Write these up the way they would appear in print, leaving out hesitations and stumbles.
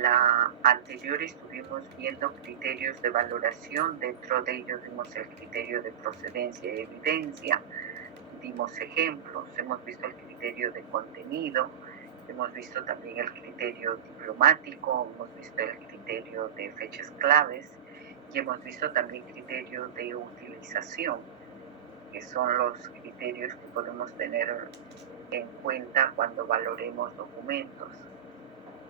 la anterior estuvimos viendo criterios de valoración, dentro de ellos vimos el criterio de procedencia y evidencia, dimos ejemplos, hemos visto el criterio de contenido, hemos visto también el criterio diplomático, hemos visto el criterio de fechas claves y hemos visto también criterio de utilización, que son los criterios que podemos tener en cuenta cuando valoremos documentos.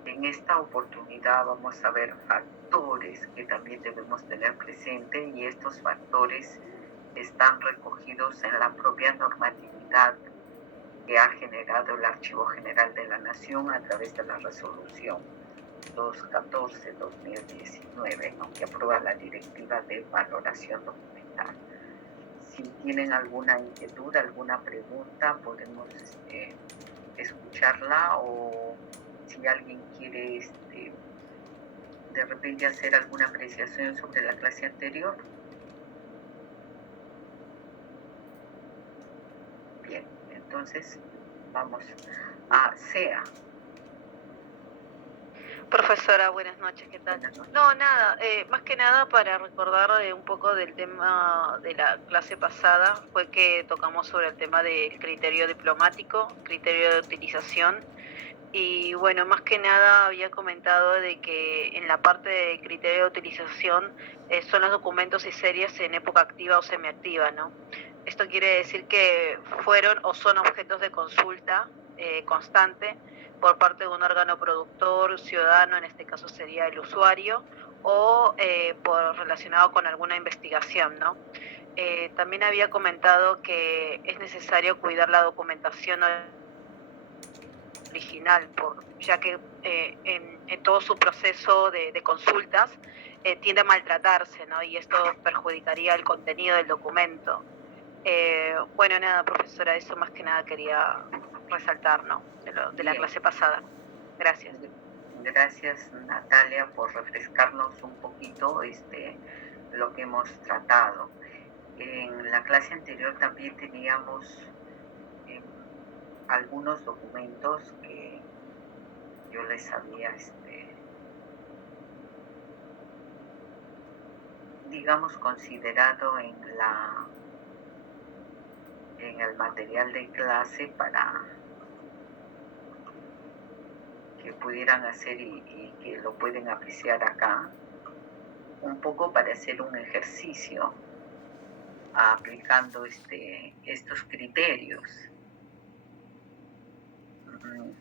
En esta oportunidad vamos a ver factores que también debemos tener presente y estos factores están recogidos en la propia normatividad que ha generado el Archivo General de la Nación a través de la resolución 214-2019, ¿no? Que aprueba la directiva de valoración documental. Si tienen alguna inquietud, alguna pregunta, podemos escucharla, o si alguien quiere de repente hacer alguna apreciación sobre la clase anterior. Bien, entonces vamos a SEA. Profesora, buenas noches, ¿qué tal? No, nada, más que nada para recordar un poco del tema de la clase pasada, fue que tocamos sobre el tema del criterio diplomático, criterio de utilización, y bueno, más que nada había comentado de que en la parte de criterio de utilización son los documentos y series en época activa o semiactiva, ¿no? Esto quiere decir que fueron o son objetos de consulta constante por parte de un órgano productor, ciudadano, en este caso sería el usuario, o relacionado con alguna investigación, ¿no? También había comentado que es necesario cuidar la documentación original, ya que en todo su proceso de consultas tiende a maltratarse, ¿no? Y esto perjudicaría el contenido del documento. Bueno, nada, profesora, eso más que nada quería resaltar, ¿no? De la clase pasada. Gracias. Gracias, Natalia, por refrescarnos un poquito lo que hemos tratado. En la clase anterior también teníamos algunos documentos que yo les había, digamos, considerado en el material de clase para que pudieran hacer y que lo pueden apreciar acá, un poco para hacer un ejercicio aplicando estos criterios,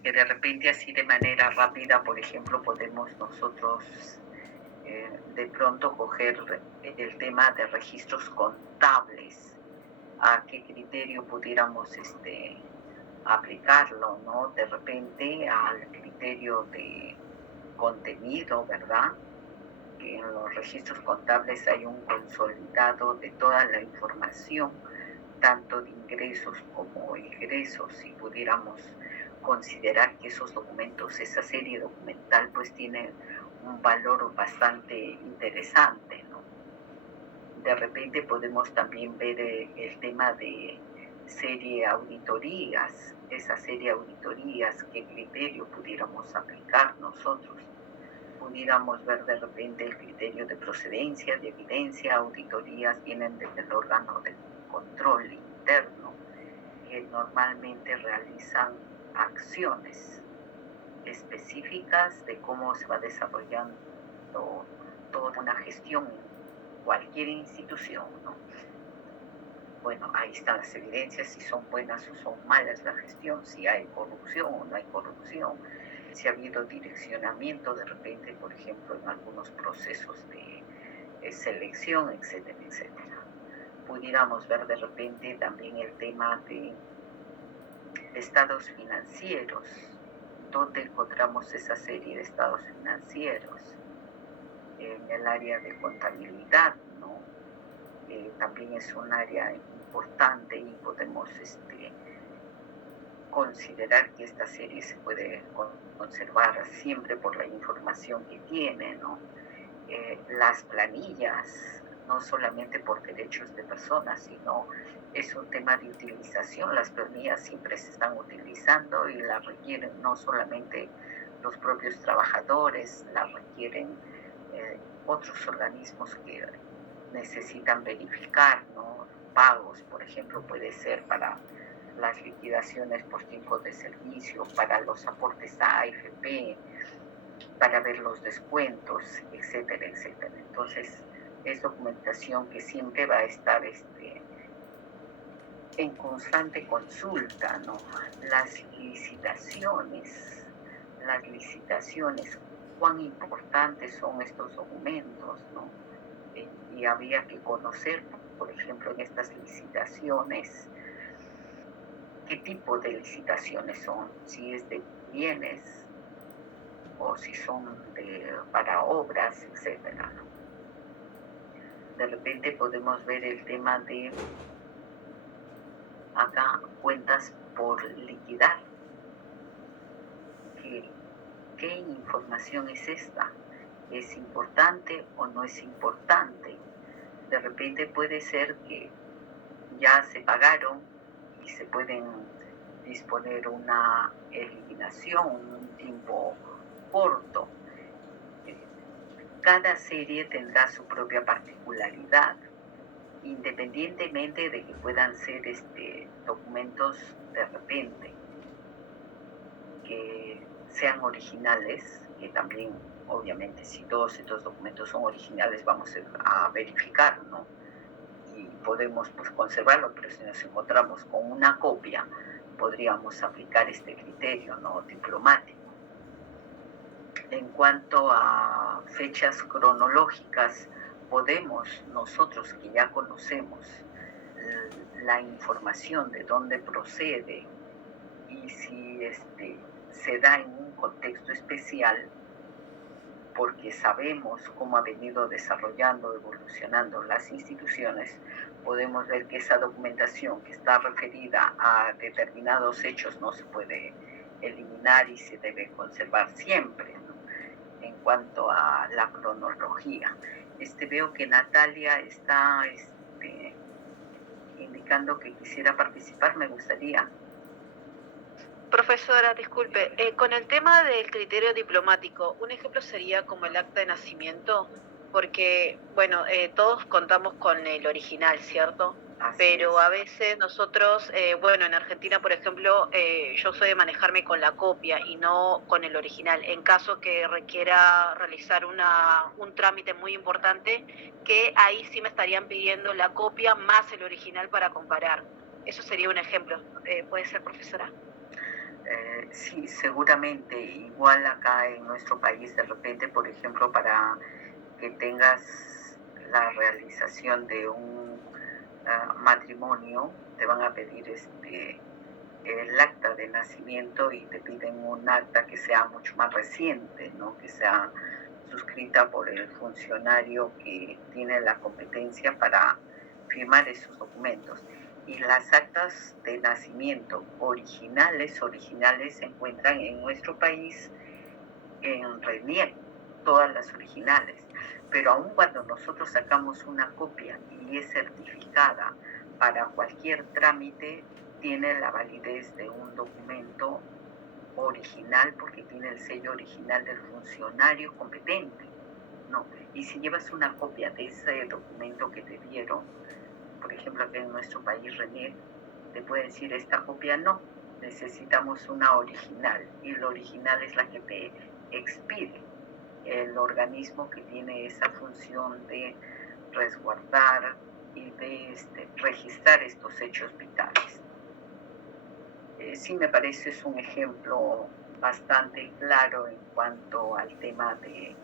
que de repente así de manera rápida, por ejemplo, podemos nosotros de pronto coger el tema de registros contables, a qué criterio pudiéramos aplicarlo, ¿no? De repente al criterio de contenido, ¿verdad? Que en los registros contables hay un consolidado de toda la información, tanto de ingresos como egresos, si pudiéramos considerar que esos documentos, esa serie documental, pues tiene un valor bastante interesante, ¿no? De repente podemos también ver el tema de serie auditorías, esa serie auditorías, qué criterio pudiéramos aplicar nosotros. Pudiéramos ver de repente el criterio de procedencia, de evidencia, auditorías vienen desde el órgano de control interno, que normalmente realizan acciones específicas de cómo se va desarrollando toda una gestión en cualquier institución, ¿no? Bueno, ahí están las evidencias, si son buenas o son malas la gestión, si hay corrupción o no hay corrupción, si ha habido direccionamiento de repente, por ejemplo, en algunos procesos de selección, etcétera, etcétera. Pudiéramos ver de repente también el tema de estados financieros, donde encontramos esa serie de estados financieros, en el área de contabilidad, ¿no? También es un área importante y podemos considerar que esta serie se puede conservar siempre por la información que tiene, ¿no? Las planillas, no solamente por derechos de personas, sino es un tema de utilización. Las planillas siempre se están utilizando y las requieren no solamente los propios trabajadores, la requieren otros organismos que necesitan verificar, ¿no? Pagos, por ejemplo, puede ser para las liquidaciones por tiempo de servicio, para los aportes a AFP, para ver los descuentos, etcétera, etcétera. Entonces, es documentación que siempre va a estar en constante consulta, ¿no? Las licitaciones, cuán importantes son estos documentos, ¿no? Y habría que conocer, por ejemplo, en estas licitaciones, qué tipo de licitaciones son, si es de bienes o si son para obras, etcétera, ¿no? De repente podemos ver el tema de acá cuentas por liquidar. ¿Qué información es esta? ¿Es importante o no es importante? De repente puede ser que ya se pagaron y se pueden disponer una eliminación en un tiempo corto. Cada serie tendrá su propia particularidad, independientemente de que puedan ser documentos de repente que sean originales, que también obviamente si todos estos documentos son originales vamos a verificar, ¿no? Y podemos pues conservarlo, pero si nos encontramos con una copia podríamos aplicar este criterio, ¿no? Diplomático. En cuanto a fechas cronológicas, podemos nosotros que ya conocemos la información de dónde procede y si se da en un contexto especial, porque sabemos cómo ha venido desarrollando, evolucionando las instituciones, podemos ver que esa documentación que está referida a determinados hechos no se puede eliminar y se debe conservar siempre, ¿no? En cuanto a la cronología, veo que Natalia está indicando que quisiera participar, me gustaría. Profesora, disculpe, con el tema del criterio diplomático, un ejemplo sería como el acta de nacimiento, porque, bueno, todos contamos con el original, ¿cierto? Pero a veces nosotros, bueno, en Argentina, por ejemplo, yo soy de manejarme con la copia y no con el original, en caso que requiera realizar un trámite muy importante, que ahí sí me estarían pidiendo la copia más el original para comparar. Eso sería un ejemplo. ¿Puede ser, profesora? Sí, seguramente, igual acá en nuestro país, de repente, por ejemplo, para que tengas la realización de un matrimonio, te van a pedir el acta de nacimiento y te piden un acta que sea mucho más reciente, ¿no? Que sea suscrita por el funcionario que tiene la competencia para firmar esos documentos. Y las actas de nacimiento originales se encuentran en nuestro país en RENIEC, todas las originales. Pero aun cuando nosotros sacamos una copia y es certificada para cualquier trámite, tiene la validez de un documento original porque tiene el sello original del funcionario competente, ¿no? Y si llevas una copia de ese documento que te dieron, por ejemplo, aquí en nuestro país, RENIEC, te puede decir esta copia no, necesitamos una original, y la original es la que te expide el organismo que tiene esa función de resguardar y de registrar estos hechos vitales. Sí me parece es un ejemplo bastante claro en cuanto al tema de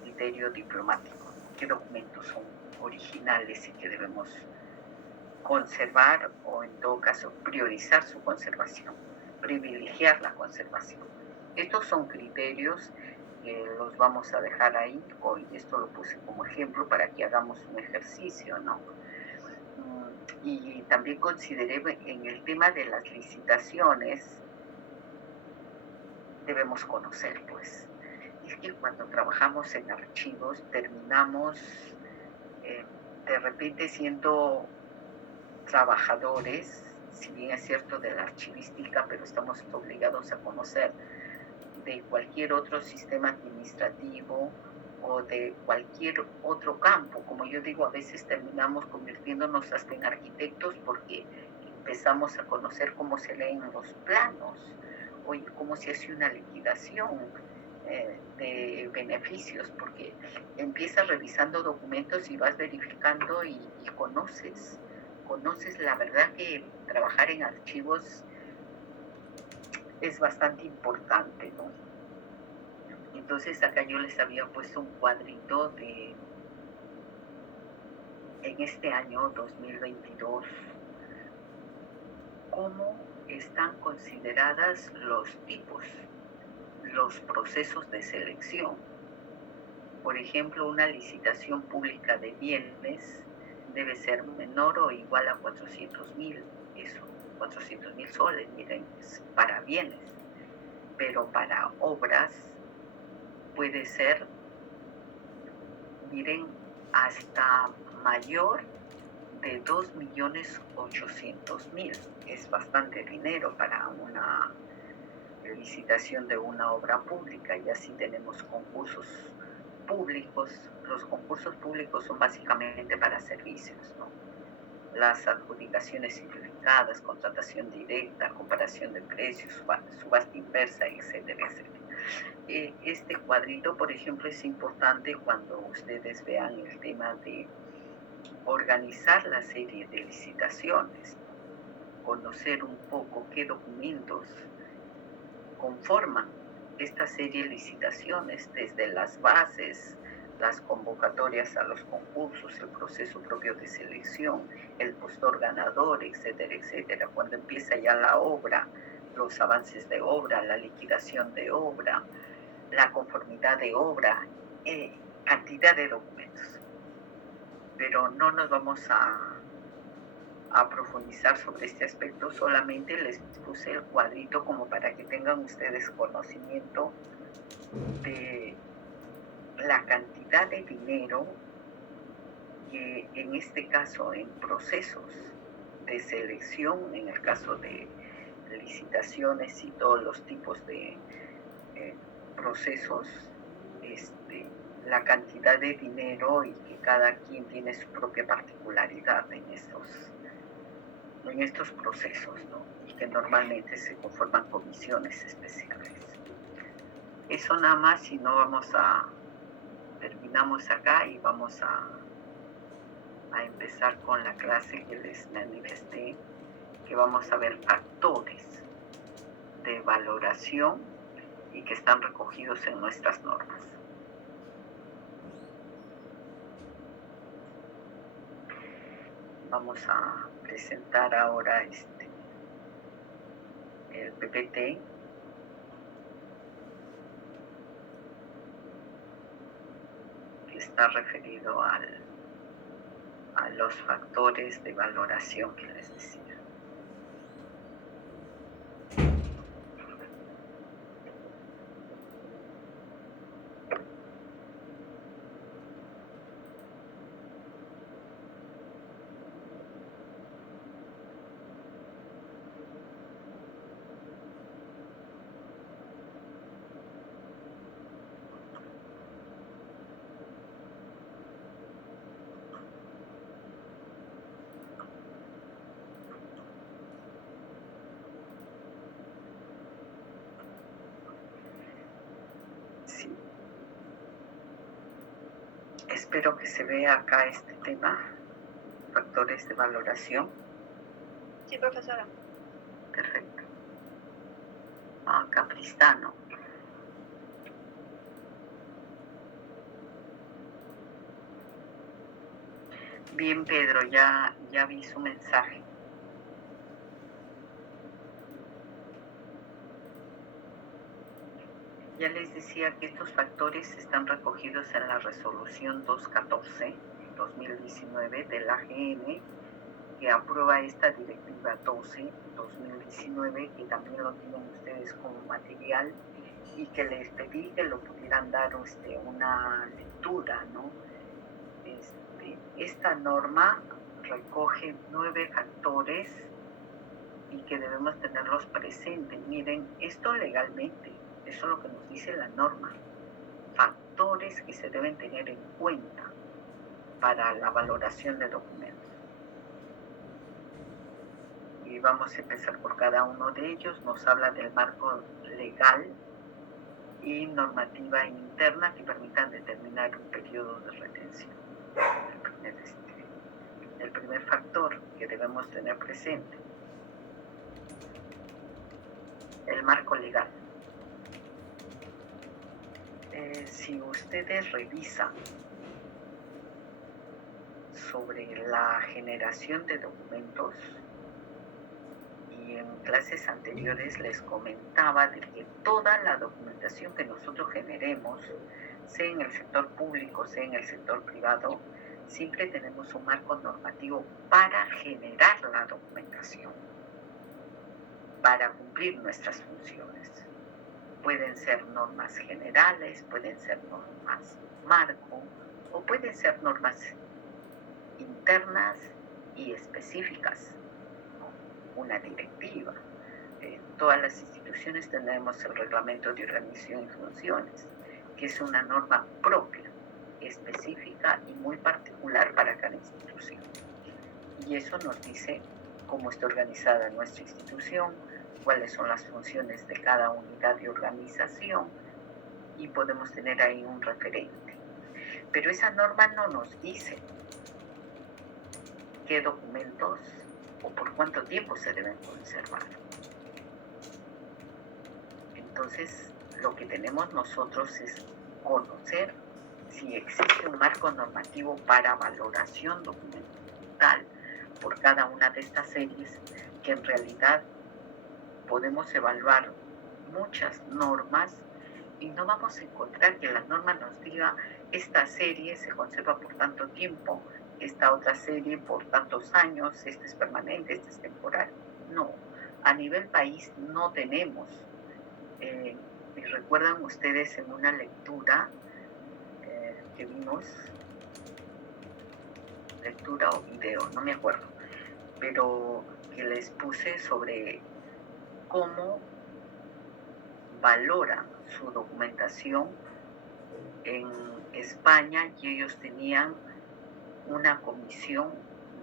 criterio diplomático. ¿Qué documentos son originales y que debemos conservar o en todo caso priorizar su conservación, privilegiar la conservación? Estos son criterios que los vamos a dejar ahí, hoy esto lo puse como ejemplo para que hagamos un ejercicio, ¿no? Y también consideré en el tema de las licitaciones, debemos conocer, pues, es que cuando trabajamos en archivos terminamos de repente siendo trabajadores, si bien es cierto de la archivística, pero estamos obligados a conocer de cualquier otro sistema administrativo o de cualquier otro campo. Como yo digo, a veces terminamos convirtiéndonos hasta en arquitectos porque empezamos a conocer cómo se leen los planos, oye, cómo se hace una liquidación de beneficios, porque empiezas revisando documentos y vas verificando y conoces la verdad que trabajar en archivos es bastante importante, ¿no? Entonces acá yo les había puesto un cuadrito en este año 2022, cómo están consideradas los procesos de selección. Por ejemplo, una licitación pública de bienes debe ser menor o igual a 400.000, eso, 400.000 soles, miren, es para bienes, pero para obras puede ser, miren, hasta mayor de 2.800.000. Es bastante dinero para una licitación de una obra pública, y así tenemos concursos públicos. Los concursos públicos son básicamente para servicios, ¿no? Las adjudicaciones simplificadas, contratación directa, comparación de precios, subasta inversa, etcétera, etcétera. Este cuadrito, por ejemplo, es importante cuando ustedes vean el tema de organizar la serie de licitaciones, conocer un poco qué documentos conforman esta serie de licitaciones, desde las bases, las convocatorias a los concursos, el proceso propio de selección, el postor ganador, etcétera, etcétera. Cuando empieza ya la obra, los avances de obra, la liquidación de obra, la conformidad de obra, cantidad de documentos. Pero no nos vamos a profundizar sobre este aspecto, solamente les puse el cuadrito como para que tengan ustedes conocimiento de la cantidad de dinero que en este caso en procesos de selección, en el caso de licitaciones y todos los tipos de procesos, la cantidad de dinero, y que cada quien tiene su propia particularidad en estos procesos, ¿no? Y que normalmente se conforman comisiones especiales. Eso nada más, y no terminamos acá y vamos a empezar con la clase que les manifesté, que vamos a ver factores de valoración y que están recogidos en nuestras normas. Vamos a presentar ahora el PPT. Que está referido a los factores de valoración que les decía. Sí. Espero que se vea acá este tema, factores de valoración. Sí, profesora. Perfecto. Capristano. Bien, Pedro, ya vi su mensaje. Ya les decía que estos factores están recogidos en la resolución 214/2019 del AGN, que aprueba esta directiva 12/2019, que también lo tienen ustedes como material, y que les pedí que lo pudieran dar una lectura, ¿no? Esta norma recoge 9 factores y que debemos tenerlos presentes. Miren, esto legalmente Eso es lo que nos dice la norma. Factores que se deben tener en cuenta para la valoración de documentos. Y vamos a empezar por cada uno de ellos. Nos habla del marco legal y normativa interna que permitan determinar un periodo de retención. El primer factor que debemos tener presente, el marco legal. Si ustedes revisan sobre la generación de documentos, y en clases anteriores les comentaba de que toda la documentación que nosotros generemos, sea en el sector público, sea en el sector privado, siempre tenemos un marco normativo para generar la documentación, para cumplir nuestras funciones. Pueden ser normas generales, pueden ser normas marco, o pueden ser normas internas y específicas, una directiva. Todas las instituciones tenemos el reglamento de organización y funciones, que es una norma propia, específica y muy particular para cada institución. Y eso nos dice cómo está organizada nuestra institución, cuáles son las funciones de cada unidad de organización, y podemos tener ahí un referente. Pero esa norma no nos dice qué documentos o por cuánto tiempo se deben conservar. Entonces, lo que tenemos nosotros es conocer si existe un marco normativo para valoración documental por cada una de estas series, que en realidad podemos evaluar muchas normas y no vamos a encontrar que la norma nos diga esta serie se conserva por tanto tiempo, esta otra serie por tantos años, esta es permanente, esta es temporal. No, a nivel país no tenemos. Y recuerdan ustedes en una lectura que vimos, lectura o video, no me acuerdo, pero que les puse sobre cómo valora su documentación en España, y ellos tenían una comisión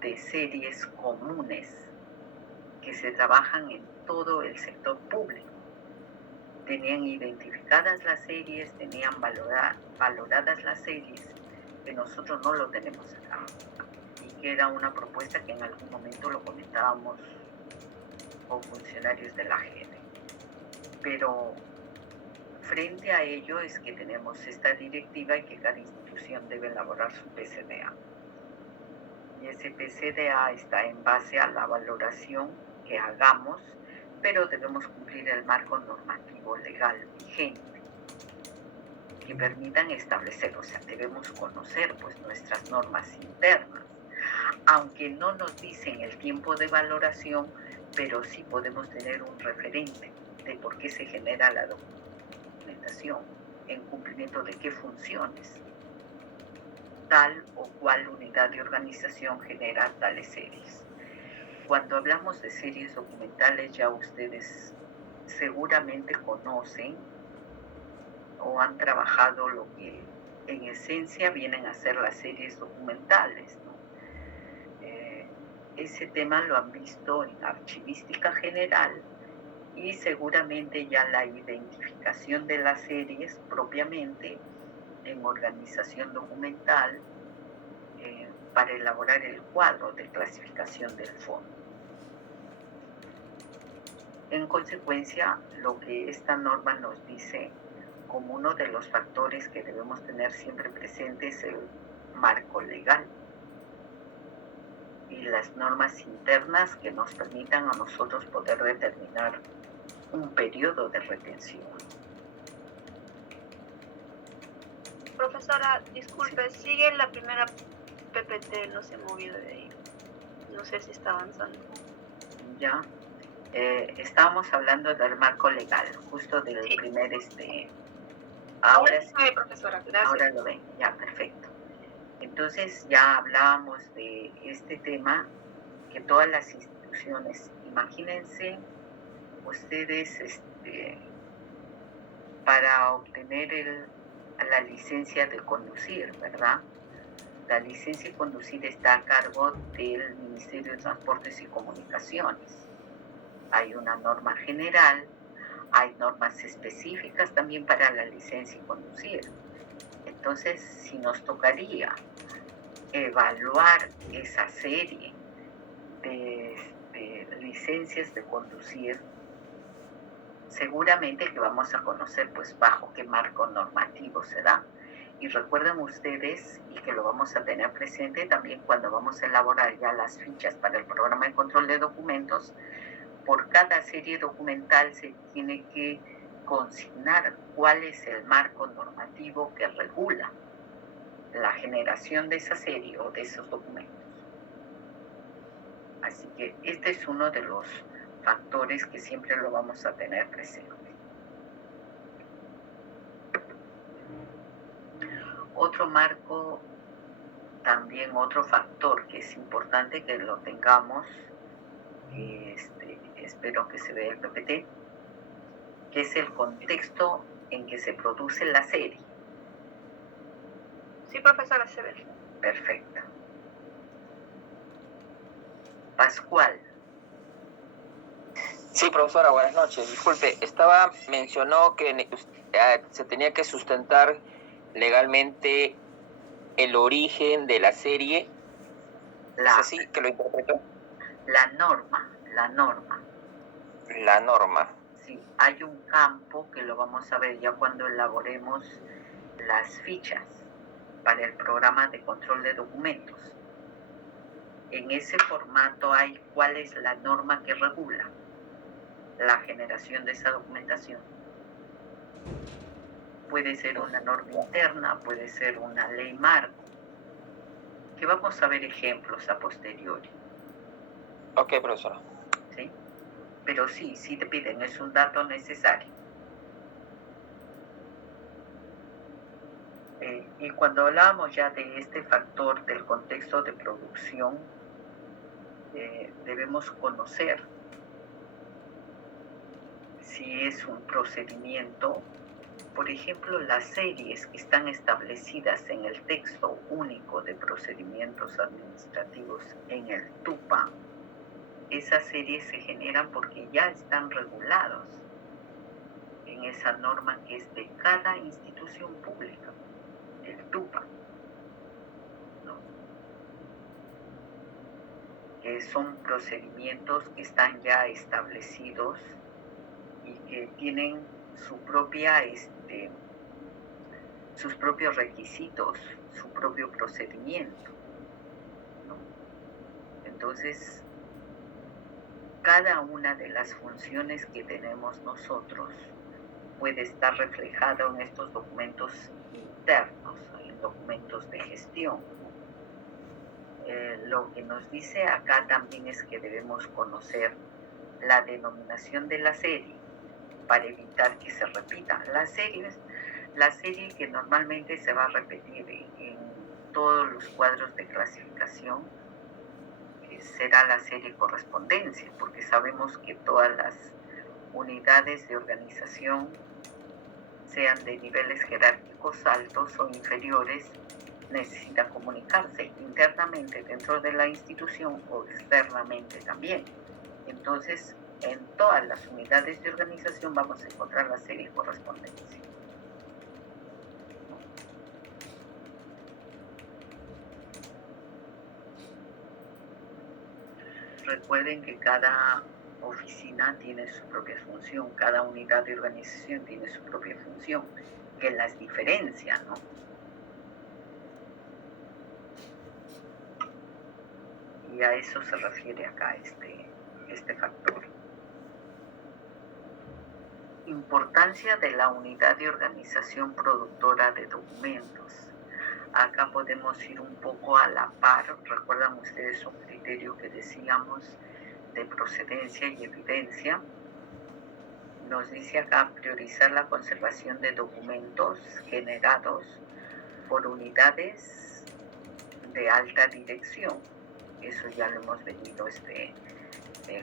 de series comunes que se trabajan en todo el sector público. Tenían identificadas las series, tenían valoradas las series, que nosotros no lo tenemos acá. Y que era una propuesta que en algún momento lo comentábamos con funcionarios de la AGN. Pero frente a ello es que tenemos esta directiva y que cada institución debe elaborar su PCDA. Y ese PCDA está en base a la valoración que hagamos, pero debemos cumplir el marco normativo legal vigente que permitan establecer, o sea, debemos conocer pues nuestras normas internas, aunque no nos dicen el tiempo de valoración, pero sí podemos tener un referente de por qué se genera la documentación, en cumplimiento de qué funciones tal o cual unidad de organización genera tales series. Cuando hablamos de series documentales, ya ustedes seguramente conocen o han trabajado lo que en esencia vienen a ser las series documentales, ¿no? Ese tema lo han visto en archivística general, y seguramente ya la identificación de las series propiamente en organización documental para elaborar el cuadro de clasificación del fondo. En consecuencia, lo que esta norma nos dice como uno de los factores que debemos tener siempre presente es el marco legal y las normas internas que nos permitan a nosotros poder determinar un periodo de retención. Profesora, disculpe, sí. Sigue la primera PPT, no se movió de ahí. No sé si está avanzando. Ya. Estábamos hablando del marco legal, justo del sí. Primer Ahora sí, profesora, gracias. Ahora lo ven, ya, perfecto. Entonces ya hablábamos de este tema, que todas las instituciones, imagínense ustedes para obtener la licencia de conducir, ¿verdad? La licencia de conducir está a cargo del Ministerio de Transportes y Comunicaciones. Hay una norma general, hay normas específicas también para la licencia de conducir. Entonces, si nos tocaría evaluar esa serie de licencias de conducir, seguramente que vamos a conocer pues bajo qué marco normativo se da. Y recuerden ustedes, y que lo vamos a tener presente también cuando vamos a elaborar ya las fichas para el programa de control de documentos, por cada serie documental se tiene que consignar cuál es el marco normativo que regula la generación de esa serie o de esos documentos. Así que este es uno de los factores que siempre lo vamos a tener presente. Otro marco, también otro factor que es importante que lo tengamos, espero que se vea el PPT, que es el contexto en que se produce la serie. Sí, profesora, se ve. Perfecto. Pascual. Sí, profesora, buenas noches. Disculpe, mencionó que se tenía que sustentar legalmente el origen de la serie. ¿Es así que lo interpretó? La norma. La norma. Sí, hay un campo que lo vamos a ver ya cuando elaboremos las fichas para el programa de control de documentos. En ese formato hay cuál es la norma que regula la generación de esa documentación. Puede ser una norma interna, puede ser una ley marco, que vamos a ver ejemplos a posteriori. Ok, profesora. ¿Sí? Pero sí te piden, es un dato necesario. Y cuando hablamos ya de este factor del contexto de producción, debemos conocer si es un procedimiento, por ejemplo, las series que están establecidas en el texto único de procedimientos administrativos en el TUPA, esas series se generan porque ya están regulados en esa norma que es de cada institución pública, el TUPA, ¿no? Que son procedimientos que están ya establecidos y que tienen sus propios requisitos, su propio procedimiento, ¿no? Entonces, cada una de las funciones que tenemos nosotros puede estar reflejada en estos documentos internos, en documentos de gestión. Lo que nos dice acá también es que debemos conocer la denominación de la serie para evitar que se repitan las series. La serie que normalmente se va a repetir en todos los cuadros de clasificación será la serie correspondencia, porque sabemos que todas las unidades de organización, sean de niveles jerárquicos altos o inferiores, necesitan comunicarse internamente dentro de la institución o externamente también. Entonces, en todas las unidades de organización vamos a encontrar la serie correspondencia. Recuerden que cada oficina tiene su propia función, cada unidad de organización tiene su propia función, que las diferencia, ¿no? Y a eso se refiere acá este factor. Importancia de la unidad de organización productora de documentos. Acá podemos ir un poco a la par. Recuerdan ustedes un criterio que decíamos de procedencia y evidencia. Nos dice acá priorizar la conservación de documentos generados por unidades de alta dirección. Eso ya lo hemos venido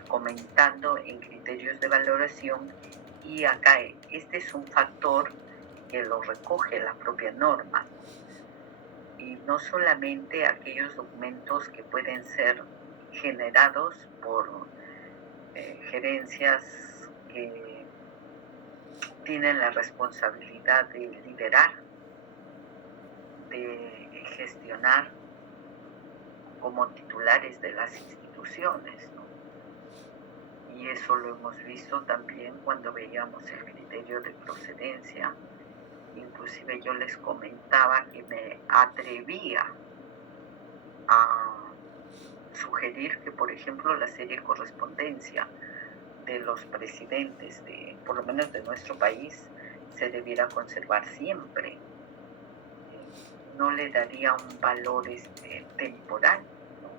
comentando en criterios de valoración Y acá este es un factor que lo recoge la propia norma. Y no solamente aquellos documentos que pueden ser generados por gerencias que tienen la responsabilidad de liderar, de gestionar como titulares de las instituciones, ¿no? Y eso lo hemos visto también cuando veíamos el criterio de procedencia. Inclusive yo les comentaba que me atrevía a sugerir que, por ejemplo, la serie Correspondencia de los presidentes, por lo menos de nuestro país, se debiera conservar siempre. No le daría un valor temporal, ¿no?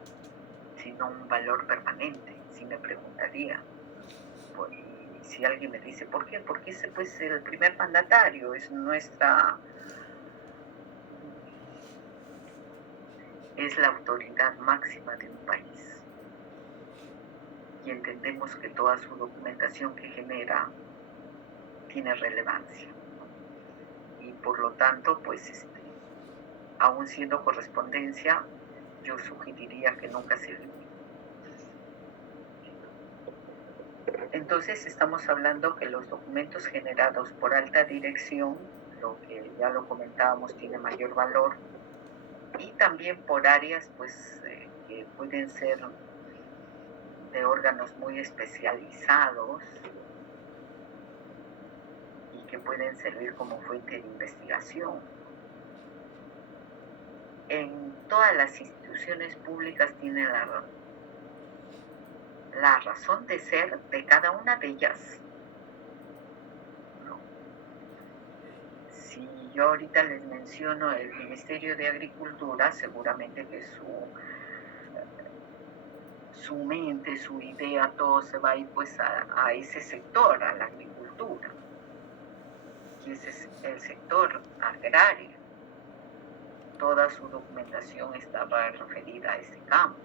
Sino un valor permanente. Si me preguntaría, y si alguien me dice, ¿por qué? Porque ese pues el primer mandatario, es la autoridad máxima de un país. Y entendemos que toda su documentación que genera tiene relevancia, ¿no? Y por lo tanto, pues, aún siendo correspondencia, yo sugeriría que nunca se elimine. Entonces estamos hablando que los documentos generados por alta dirección, lo que ya lo comentábamos, tiene mayor valor, y también por áreas pues que pueden ser de órganos muy especializados y que pueden servir como fuente de investigación. En todas las instituciones públicas tienen la razón de ser de cada una de ellas, ¿no? Si yo ahorita les menciono el Ministerio de Agricultura, seguramente que su mente, su idea, todo se va a ir pues a ese sector, a la agricultura. Y ese es el sector agrario. Toda su documentación estaba referida a ese campo.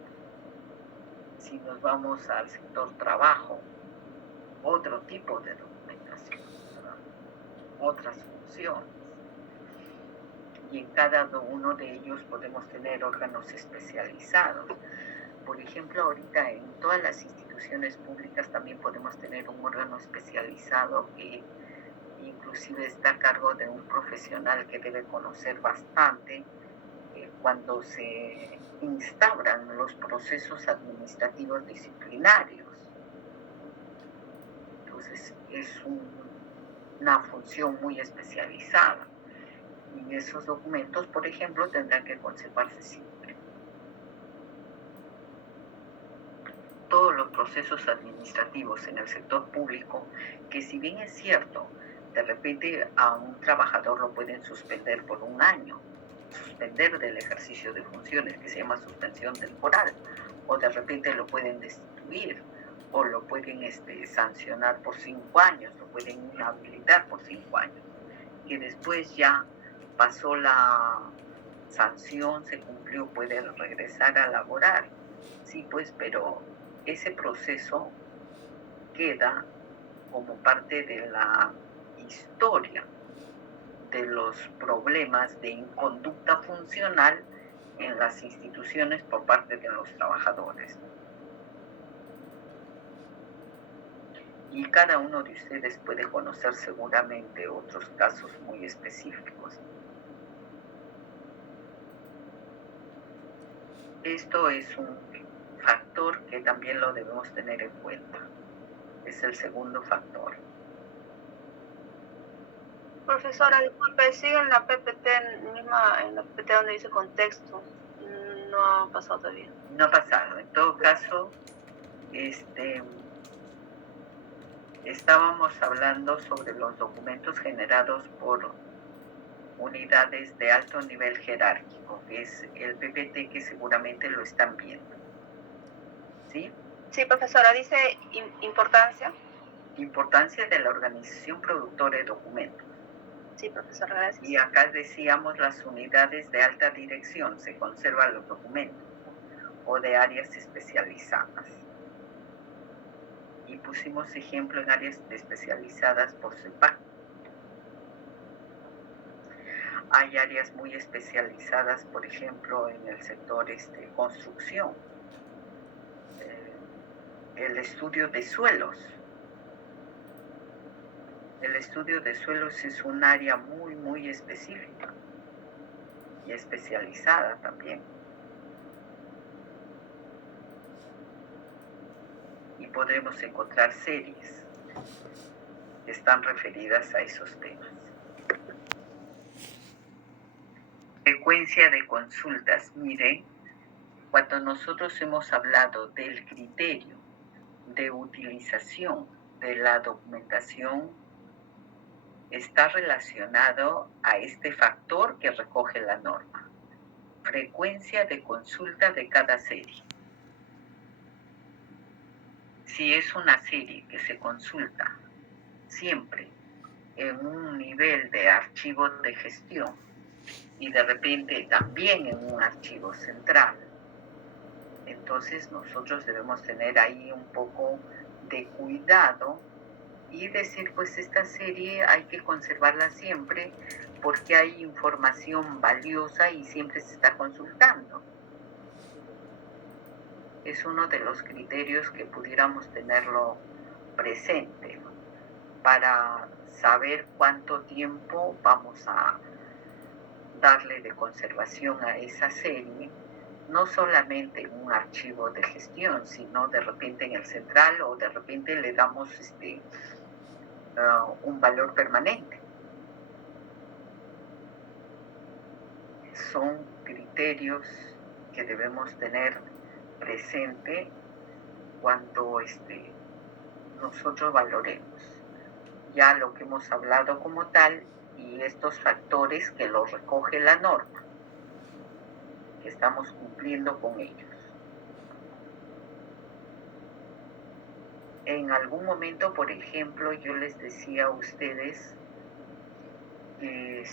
Si nos vamos al sector trabajo, otro tipo de documentación, ¿verdad? Otras funciones. Y en cada uno de ellos podemos tener órganos especializados. Por ejemplo, ahorita en todas las instituciones públicas también podemos tener un órgano especializado que inclusive está a cargo de un profesional que debe conocer bastante cuando se instauran los procesos administrativos disciplinarios. Entonces es una función muy especializada y esos documentos, por ejemplo, tendrán que conservarse siempre. Todos los procesos administrativos en el sector público, que si bien es cierto, de repente a un trabajador lo pueden suspender por un año, suspender del ejercicio de funciones, que se llama suspensión temporal, o de repente lo pueden destituir, o lo pueden sancionar por 5 años, lo pueden inhabilitar por 5 años, que después ya pasó la sanción, se cumplió, puede regresar a laborar. Sí, pues, pero ese proceso queda como parte de la historia de los problemas de inconducta funcional en las instituciones por parte de los trabajadores. Y cada uno de ustedes puede conocer seguramente otros casos muy específicos. Esto es un factor que también lo debemos tener en cuenta. Es el segundo factor. Profesora, disculpe, sigue en la PPT, en la PPT donde dice contexto. No ha pasado todavía. No ha pasado. En todo caso, estábamos hablando sobre los documentos generados por unidades de alto nivel jerárquico, que es el PPT, que seguramente lo están viendo. ¿Sí? Sí, profesora, dice importancia. Importancia de la organización productora de documentos. Sí, profesora, gracias. Y acá decíamos las unidades de alta dirección, se conservan los documentos, o de áreas especializadas. y pusimos ejemplo en áreas especializadas por CEPAC. Hay áreas muy especializadas, por ejemplo, en el sector construcción, el estudio de suelos. El estudio de suelos es un área muy, muy específica y especializada también. Y podremos encontrar series que están referidas a esos temas. Frecuencia de consultas. Miren, cuando nosotros hemos hablado del criterio de utilización de la documentación, está relacionado a este factor que recoge la norma. Frecuencia de consulta de cada serie. Si es una serie que se consulta siempre en un nivel de archivo de gestión y de repente también en un archivo central, entonces nosotros debemos tener ahí un poco de cuidado y decir, pues esta serie hay que conservarla siempre porque hay información valiosa y siempre se está consultando. Es uno de los criterios que pudiéramos tenerlo presente, ¿no? Para saber cuánto tiempo vamos a darle de conservación a esa serie, no solamente en un archivo de gestión, sino de repente en el central o de repente le damos un valor permanente. Son criterios que debemos tener presente cuando nosotros valoremos ya lo que hemos hablado como tal y estos factores que los recoge la norma, que estamos cumpliendo con ellos. En algún momento, por ejemplo, yo les decía a ustedes que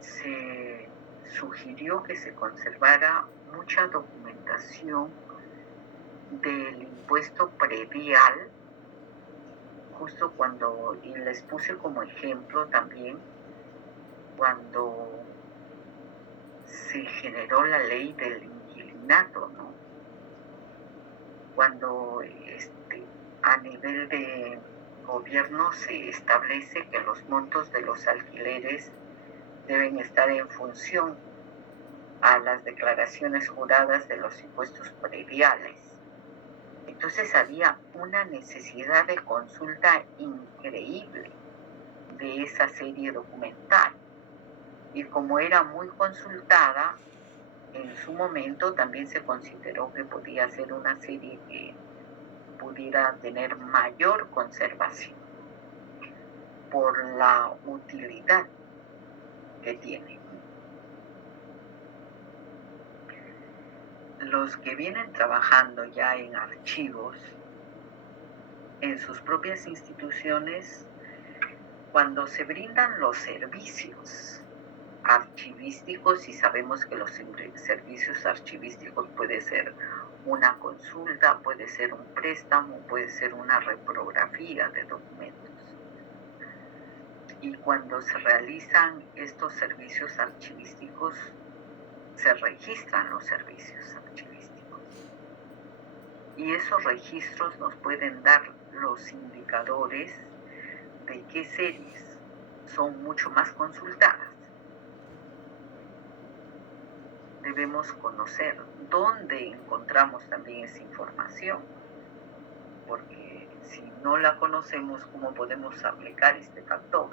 se sugirió que se conservara mucha documentación del impuesto predial, justo cuando, y les puse como ejemplo también, cuando se generó la ley del inquilinato, ¿no? Cuando a nivel de gobierno se establece que los montos de los alquileres deben estar en función a las declaraciones juradas de los impuestos prediales. Entonces había una necesidad de consulta increíble de esa serie documental. Y como era muy consultada, en su momento también se consideró que podía ser una serie que pudiera tener mayor conservación por la utilidad que tiene. Los que vienen trabajando ya en archivos, en sus propias instituciones, cuando se brindan los servicios archivísticos, y sabemos que los servicios archivísticos puede ser una consulta, puede ser un préstamo, puede ser una reprografía de documentos. Y cuando se realizan estos servicios archivísticos, se registran los servicios archivísticos. Y esos registros nos pueden dar los indicadores de qué series son mucho más consultadas. Debemos conocer dónde encontramos también esa información, porque si no la conocemos, ¿cómo podemos aplicar este factor?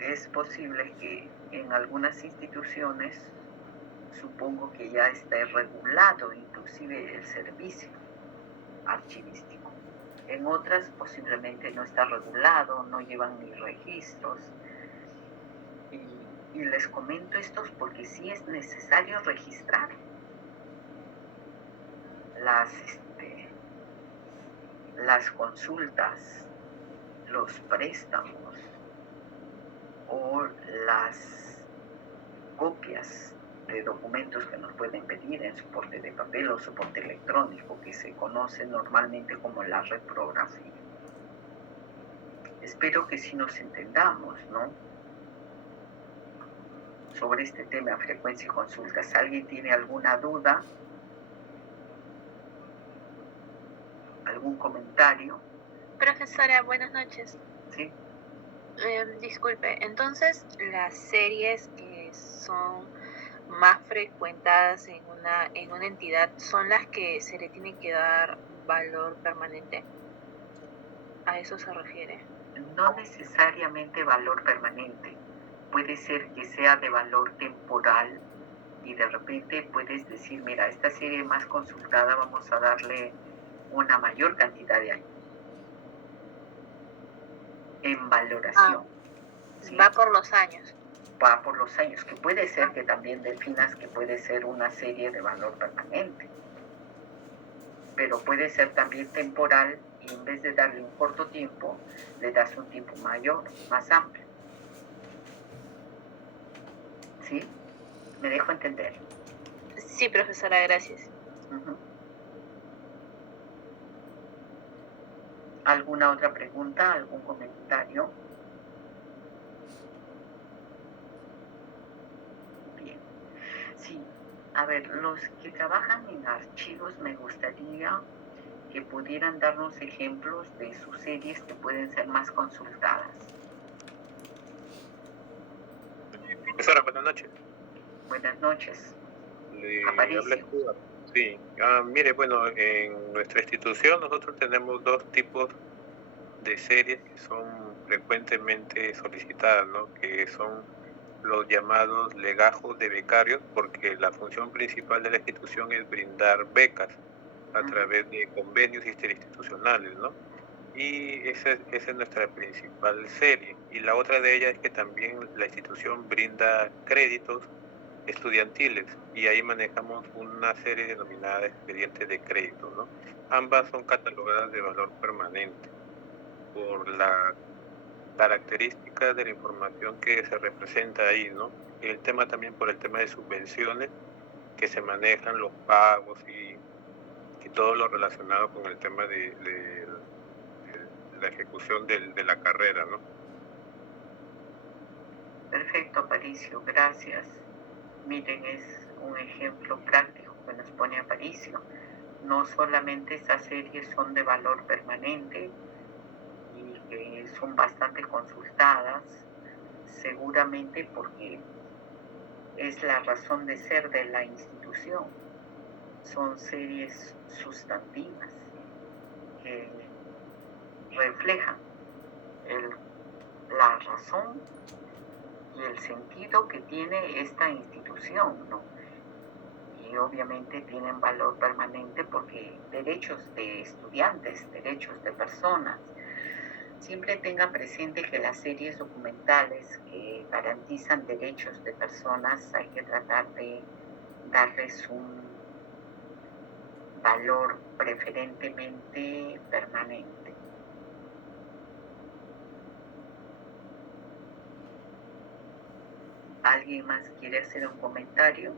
Es posible que en algunas instituciones, supongo que ya esté regulado inclusive el servicio archivístico. En otras posiblemente no está regulado, no llevan ni registros. Y les comento estos porque sí es necesario registrar las consultas, los préstamos o las copias de documentos que nos pueden pedir en soporte de papel o soporte electrónico, que se conoce normalmente como la reprografía. Espero que sí nos entendamos, ¿no? Sobre este tema de frecuencia y consultas. ¿Alguien tiene alguna duda? ¿Algún comentario? Profesora, buenas noches. Sí. Disculpe, entonces las series que son más frecuentadas en una entidad son las que se le tiene que dar valor permanente. ¿A eso se refiere? No necesariamente valor permanente. Puede ser que sea de valor temporal y de repente puedes decir, mira, esta serie más consultada vamos a darle una mayor cantidad de años en valoración. ¿Sí? Va por los años. Va por los años, que puede ser que también definas que puede ser una serie de valor permanente, pero puede ser también temporal y en vez de darle un corto tiempo, le das un tiempo mayor, más amplio. ¿Sí? ¿Me dejo entender? Sí, profesora, gracias. ¿Alguna otra pregunta? ¿Algún comentario? Bien. Sí. A ver, los que trabajan en archivos me gustaría que pudieran darnos ejemplos de sus series que pueden ser más consultadas. Profesora, buenas noches. Buenas noches. Aparicio. Sí, mire, bueno, en nuestra institución nosotros tenemos dos tipos de series que son frecuentemente solicitadas, ¿no? Que son los llamados legajos de becarios, porque la función principal de la institución es brindar becas a través de convenios interinstitucionales, ¿no? Y esa es nuestra principal serie. Y la otra de ellas es que también la institución brinda créditos estudiantiles y ahí manejamos una serie denominada expedientes de crédito, ¿no? Ambas son catalogadas de valor permanente por la característica de la información que se representa ahí, ¿no? Y el tema también por el tema de subvenciones que se manejan, los pagos y todo lo relacionado con el tema de la ejecución de la carrera, ¿no? Perfecto, Aparicio, gracias. Miren, es un ejemplo práctico que nos pone Aparicio. No solamente estas series son de valor permanente y que son bastante consultadas, seguramente porque es la razón de ser de la institución. Son series sustantivas que reflejan la razón y el sentido que tiene esta institución, ¿no? Y obviamente tienen valor permanente porque derechos de estudiantes, derechos de personas. Siempre tengan presente que las series documentales que garantizan derechos de personas hay que tratar de darles un valor preferentemente permanente. ¿Alguien más quiere hacer un comentario?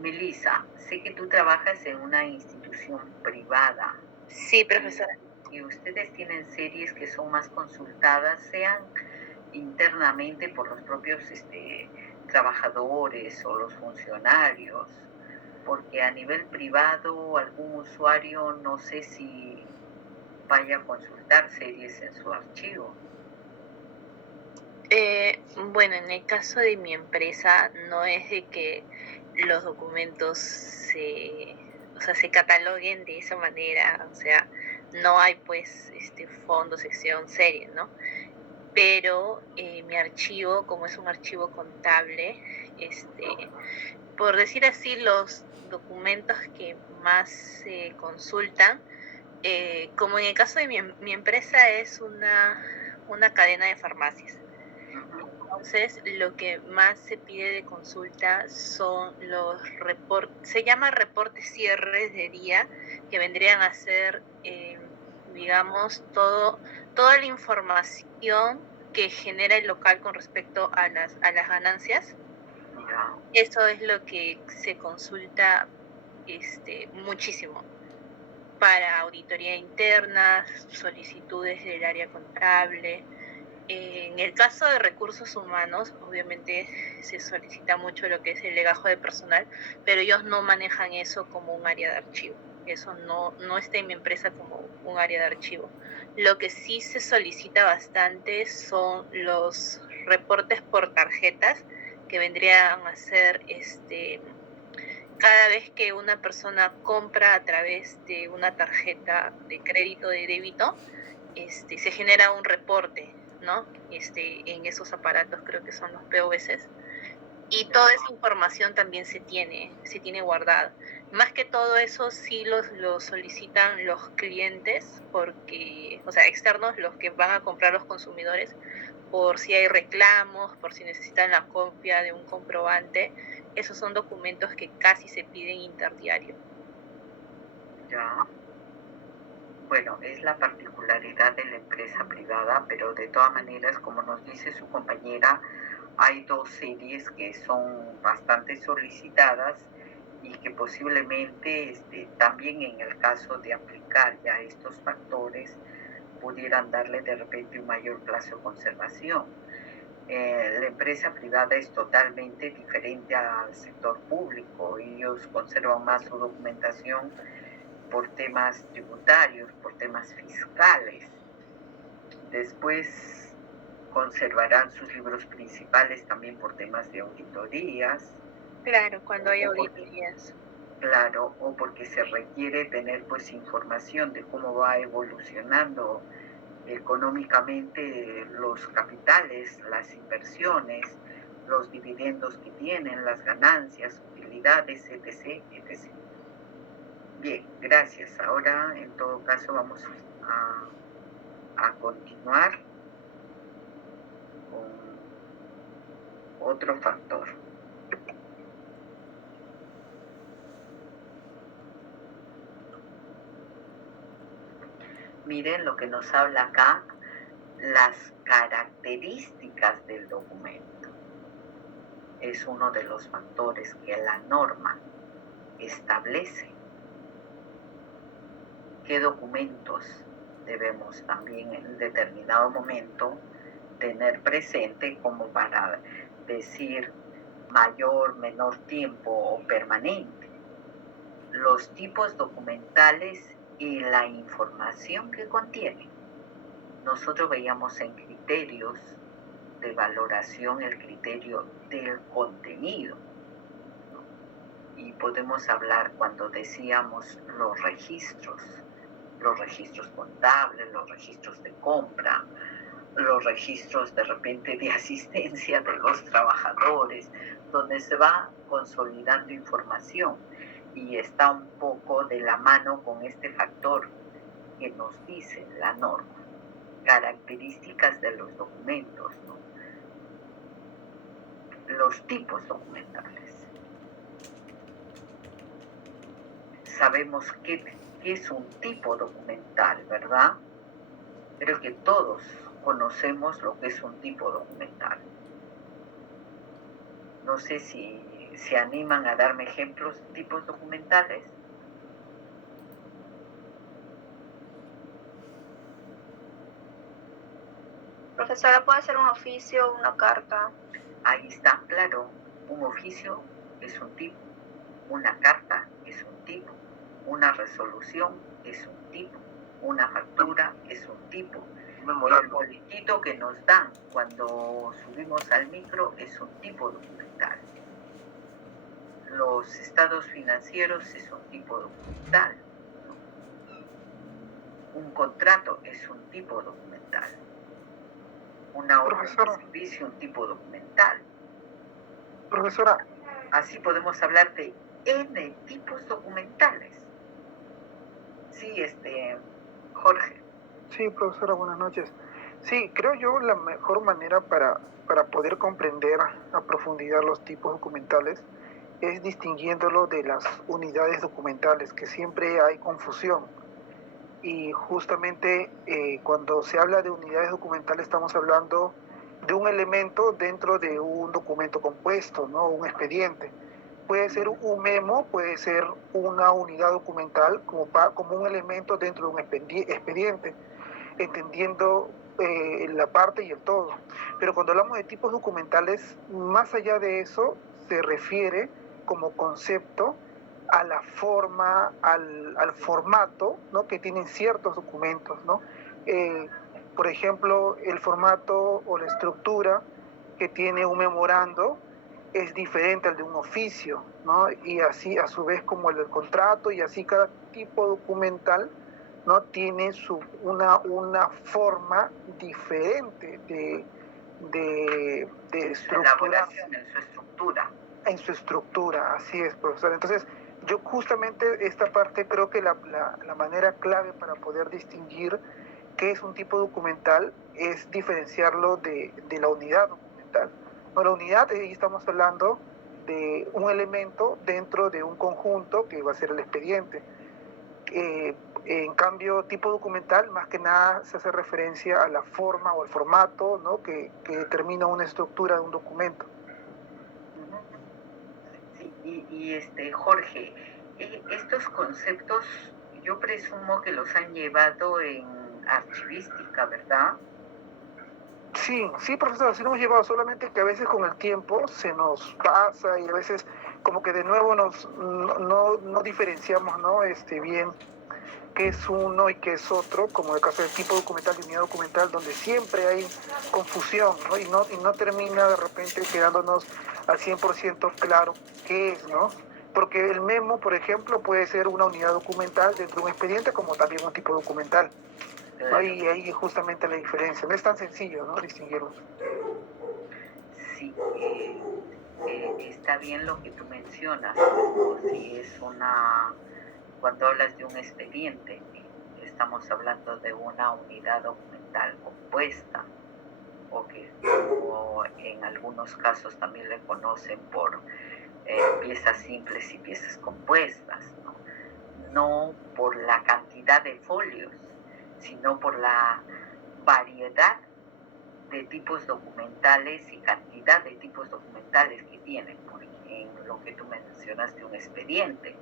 Melissa, sé que tú trabajas en una institución privada. Sí, profesora. Y ustedes tienen series que son más consultadas, sean internamente por los propios trabajadores o los funcionarios, porque a nivel privado algún usuario no sé si vaya a consultar series en su archivo. Bueno, en el caso de mi empresa no es de que los documentos se cataloguen de esa manera, o sea, no hay pues fondo, sección, serie, ¿no? Pero mi archivo, como es un archivo contable, por decir así, los documentos que más se consultan, como en el caso de mi empresa es una cadena de farmacias. Entonces, lo que más se pide de consulta son los reportes, se llama reportes cierres de día, que vendrían a ser, digamos, toda la información que genera el local con respecto a las ganancias. Eso es lo que se consulta muchísimo para auditoría interna, solicitudes del área contable. En el caso de recursos humanos, obviamente se solicita mucho lo que es el legajo de personal, pero ellos no manejan eso como un área de archivo. Eso no está en mi empresa como un área de archivo. Lo que sí se solicita bastante son los reportes por tarjetas, que vendrían a ser cada vez que una persona compra a través de una tarjeta de crédito o de débito, se genera un reporte, ¿no? En esos aparatos, creo que son los POS, y toda esa información también se tiene guardada. Más que todo eso sí lo solicitan los clientes, porque, o sea, externos, los que van a comprar los consumidores, por si hay reclamos, por si necesitan la copia de un comprobante. Esos son documentos que casi se piden interdiario. Ya. Bueno, es la particularidad de la empresa privada, pero de todas maneras, como nos dice su compañera, hay dos series que son bastante solicitadas y que posiblemente también en el caso de aplicar ya estos factores pudieran darle de repente un mayor plazo de conservación. La empresa privada es totalmente diferente al sector público. Ellos conservan más su documentación por temas tributarios, por temas fiscales. Después conservarán sus libros principales también por temas de auditorías. Claro, cuando hay auditorías. Claro, o porque se requiere tener pues información de cómo va evolucionando económicamente los capitales, las inversiones, los dividendos que tienen, las ganancias, utilidades, etc., etc. Bien, gracias. Ahora, en todo caso, vamos a continuar con otro factor. Miren lo que nos habla acá, las características del documento. Es uno de los factores que la norma establece. ¿Qué documentos debemos también en determinado momento tener presente como para decir mayor, menor tiempo o permanente? Los tipos documentales y la información que contienen. Nosotros veíamos en criterios de valoración el criterio del contenido, ¿no? Y podemos hablar cuando decíamos los registros contables, los registros de compra, los registros de repente de asistencia de los trabajadores, donde se va consolidando información y está un poco de la mano con este factor que nos dice la norma, características de los documentos, ¿no? Los tipos documentales. Sabemos qué es un tipo documental, ¿verdad? Creo que todos conocemos lo que es un tipo documental. No sé si se animan a darme ejemplos de tipos documentales. Profesora, ¿puede ser un oficio, una carta? Ahí está, claro. Un oficio es un tipo, una carta es un tipo, una resolución es un tipo, una factura es un tipo. El boletito que nos dan cuando subimos al micro es un tipo documental. Los estados financieros es un tipo documental. Un contrato es un tipo documental. Una orden de servicio, un tipo documental. Profesora. Así podemos hablar de N tipos documentales. Sí, Jorge. Sí, profesora, buenas noches. Sí, creo yo la mejor manera para poder comprender a profundidad los tipos documentales es distinguiéndolo de las unidades documentales, que siempre hay confusión. Y justamente cuando se habla de unidades documentales estamos hablando de un elemento dentro de un documento compuesto, ¿no? Un expediente. Puede ser un memo, puede ser una unidad documental como un elemento dentro de un expediente, entendiendo la parte y el todo. Pero cuando hablamos de tipos documentales, más allá de eso, se refiere como concepto a la forma, al formato, ¿no? Que tienen ciertos documentos, ¿no? Por ejemplo, el formato o la estructura que tiene un memorando es diferente al de un oficio, ¿no? Y así a su vez como el del contrato, y así cada tipo documental, ¿no? Tiene una forma diferente de estructurar. Elaboración en su estructura. En su estructura, así es, profesor. Entonces, yo justamente esta parte creo que la manera clave para poder distinguir qué es un tipo documental es diferenciarlo de la unidad documental. No, la unidad, ahí estamos hablando de un elemento dentro de un conjunto que va a ser el expediente. En cambio, tipo documental, más que nada se hace referencia a la forma o el formato, ¿no? que determina una estructura de un documento. Sí, Jorge, estos conceptos yo presumo que los han llevado en archivística, ¿verdad? Sí, profesor, sí lo hemos llevado, solamente que a veces con el tiempo se nos pasa y a veces como que de nuevo no diferenciamos, ¿no? Bien qué es uno y qué es otro, como el caso del tipo documental y unidad documental, donde siempre hay confusión, ¿no? Y no termina de repente quedándonos al 100% claro qué es, ¿no? Porque el memo, por ejemplo, puede ser una unidad documental dentro de un expediente como también un tipo documental. ¿No? Y ahí justamente la diferencia. No es tan sencillo, ¿no? Distinguirlos. Sí, está bien lo que tú mencionas, ¿no? Si es cuando hablas de un expediente, estamos hablando de una unidad documental compuesta, o que como en algunos casos también le conocen por piezas simples y piezas compuestas, ¿no? No por la cantidad de folios, sino por la variedad de tipos documentales y cantidad de tipos documentales que tienen, porque en lo que tú mencionaste, un expediente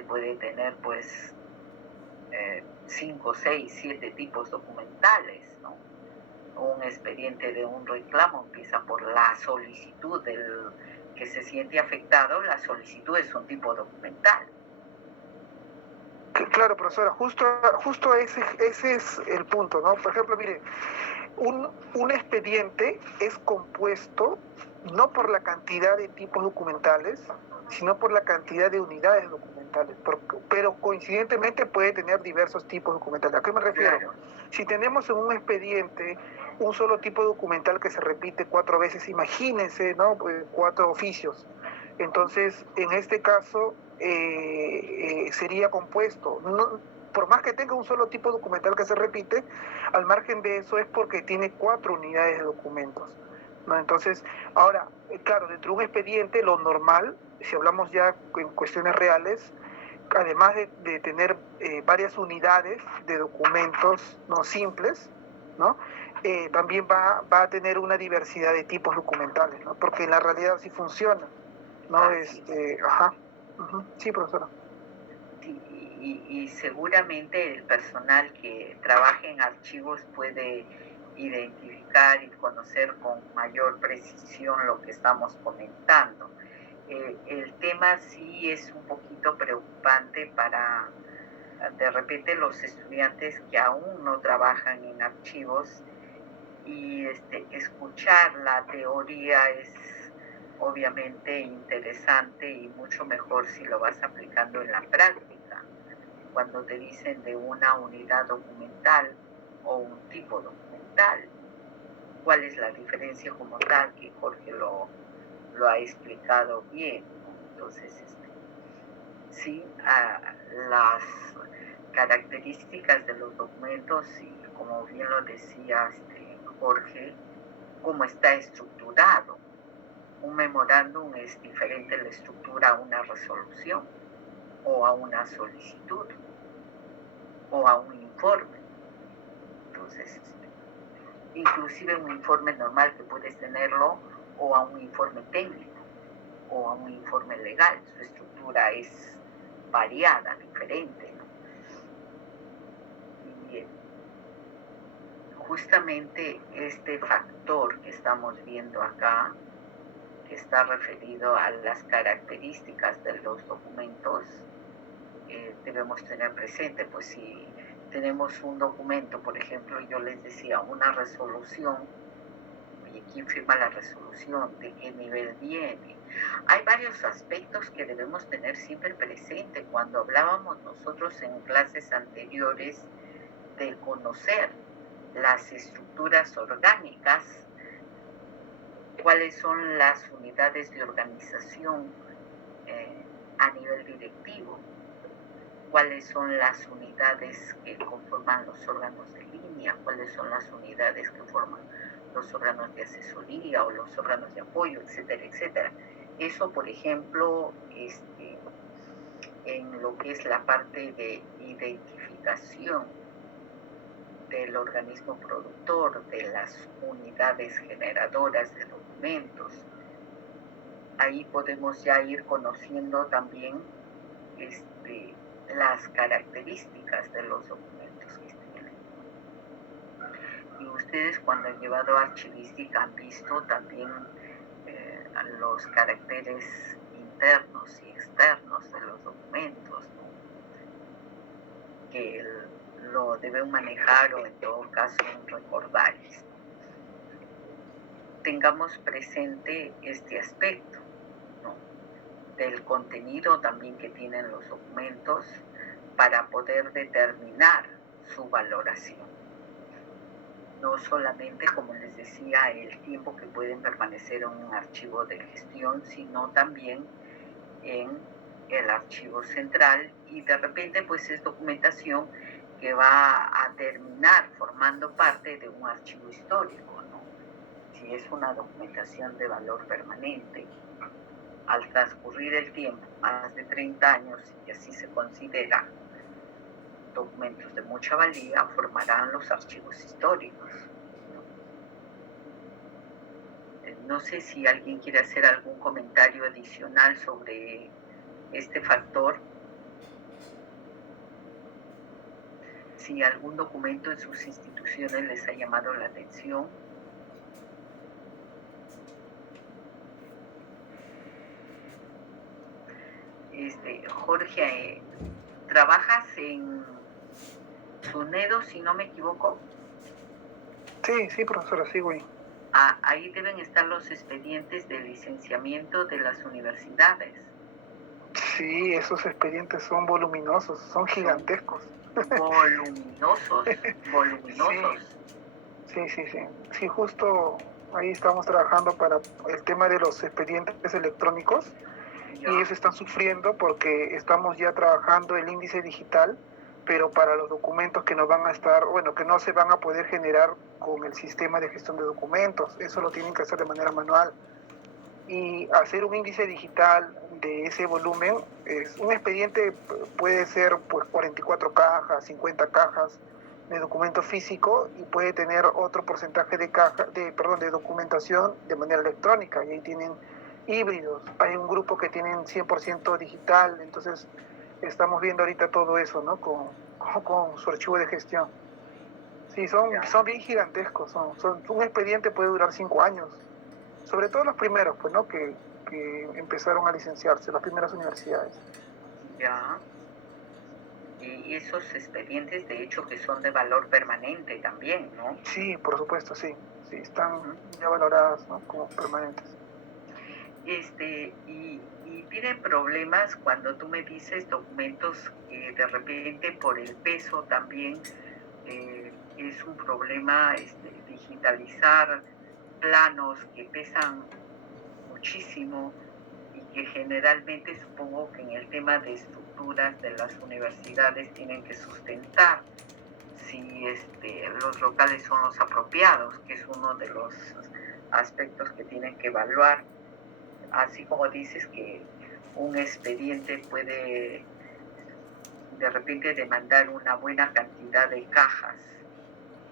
puede tener pues 5, 6, 7 tipos documentales, ¿no? Un expediente de un reclamo empieza por la solicitud del que se siente afectado, la solicitud es un tipo documental. Claro, profesora, justo ese es el punto, ¿no? Por ejemplo, mire, un expediente es compuesto no por la cantidad de tipos documentales, sino por la cantidad de unidades documentales, pero coincidentemente puede tener diversos tipos documentales. ¿A qué me refiero? Claro. Si tenemos en un expediente un solo tipo documental que se repite 4 veces, imagínense, ¿no? 4 oficios. Entonces, en este caso, sería compuesto. No, por más que tenga un solo tipo documental que se repite, al margen de eso es porque tiene 4 unidades de documentos, ¿no? Entonces, ahora, claro, dentro de un expediente, lo normal, si hablamos ya en cuestiones reales, además de tener varias unidades de documentos no simples, ¿no? También va a tener una diversidad de tipos documentales, ¿no? Porque en la realidad así funciona, ¿no? Ajá. Sí, profesora. Y seguramente el personal que trabaja en archivos puede identificar y conocer con mayor precisión lo que estamos comentando. El tema sí es un poquito preocupante para de repente los estudiantes que aún no trabajan en archivos, y escuchar la teoría es obviamente interesante y mucho mejor si lo vas aplicando en la práctica. Cuando te dicen de una unidad documental o un tipo documental, ¿cuál es la diferencia como tal? Que Jorge lo ha explicado bien. Entonces, sí, las características de los documentos, y como bien lo decía Jorge, cómo está estructurado. Un memorándum es diferente la estructura a una resolución, o a una solicitud, o a un informe. Entonces, inclusive un informe normal que puedes tenerlo, o a un informe técnico, o a un informe legal. Su estructura es variada, diferente, ¿no? Y justamente este factor que estamos viendo acá, que está referido a las características de los documentos, debemos tener presente. Pues si tenemos un documento, por ejemplo, yo les decía, una resolución, y quién firma la resolución, de qué nivel viene. Hay varios aspectos que debemos tener siempre presente. Cuando hablábamos nosotros en clases anteriores de conocer las estructuras orgánicas, cuáles son las unidades de organización a nivel directivo, cuáles son las unidades que conforman los órganos de línea, cuáles son las unidades que forman los órganos de asesoría o los órganos de apoyo, etcétera, etcétera. Eso, por ejemplo, en lo que es la parte de identificación del organismo productor, de las unidades generadoras de documentos. Ahí podemos ya ir conociendo también las características de los documentos que tienen. Y ustedes, cuando han llevado archivística, han visto también los caracteres internos y externos de los documentos, ¿no? Que lo deben manejar, o en todo caso recordar. Tengamos presente este aspecto, ¿no?, del contenido también que tienen los documentos, para poder determinar su valoración. No solamente, como les decía, el tiempo que pueden permanecer en un archivo de gestión, sino también en el archivo central, y de repente pues es documentación que va a terminar formando parte de un archivo histórico, ¿no? Si es una documentación de valor permanente, al transcurrir el tiempo, más de 30 años, y así se considera documentos de mucha valía, formarán los archivos históricos. No sé si alguien quiere hacer algún comentario adicional sobre este factor. Si algún documento en sus instituciones les ha llamado la atención. Jorge, ¿trabajas en SUNEDO, si no me equivoco? Sí, profesora, sigo ahí. Ahí deben estar los expedientes de licenciamiento de las universidades. Sí, esos expedientes son voluminosos, son gigantescos. Voluminosos. Sí, justo ahí estamos trabajando para el tema de los expedientes electrónicos. Ya. Y ellos están sufriendo porque estamos ya trabajando el índice digital, pero para los documentos que no van a estar, que no se van a poder generar con el sistema de gestión de documentos. Eso lo tienen que hacer de manera manual. Y hacer un índice digital de ese volumen, un expediente puede ser pues 44 cajas, 50 cajas de documento físico, y puede tener otro porcentaje de documentación de manera electrónica, y ahí tienen híbridos. Hay un grupo que tienen 100% digital, entonces estamos viendo ahorita todo eso, ¿no?, con su archivo de gestión. Sí, son bien gigantescos, un expediente puede durar 5 años, sobre todo los primeros, pues, ¿no?, que empezaron a licenciarse, las primeras universidades. Ya. Y esos expedientes, de hecho, que son de valor permanente también, ¿no? Sí, por supuesto, sí, están ya valoradas, ¿no?, como permanentes. Y tienen problemas cuando tú me dices documentos que de repente por el peso también es un problema digitalizar planos que pesan muchísimo, y que generalmente, supongo que en el tema de estructuras de las universidades, tienen que sustentar si los locales son los apropiados, que es uno de los aspectos que tienen que evaluar. Así como dices que un expediente puede de repente demandar una buena cantidad de cajas,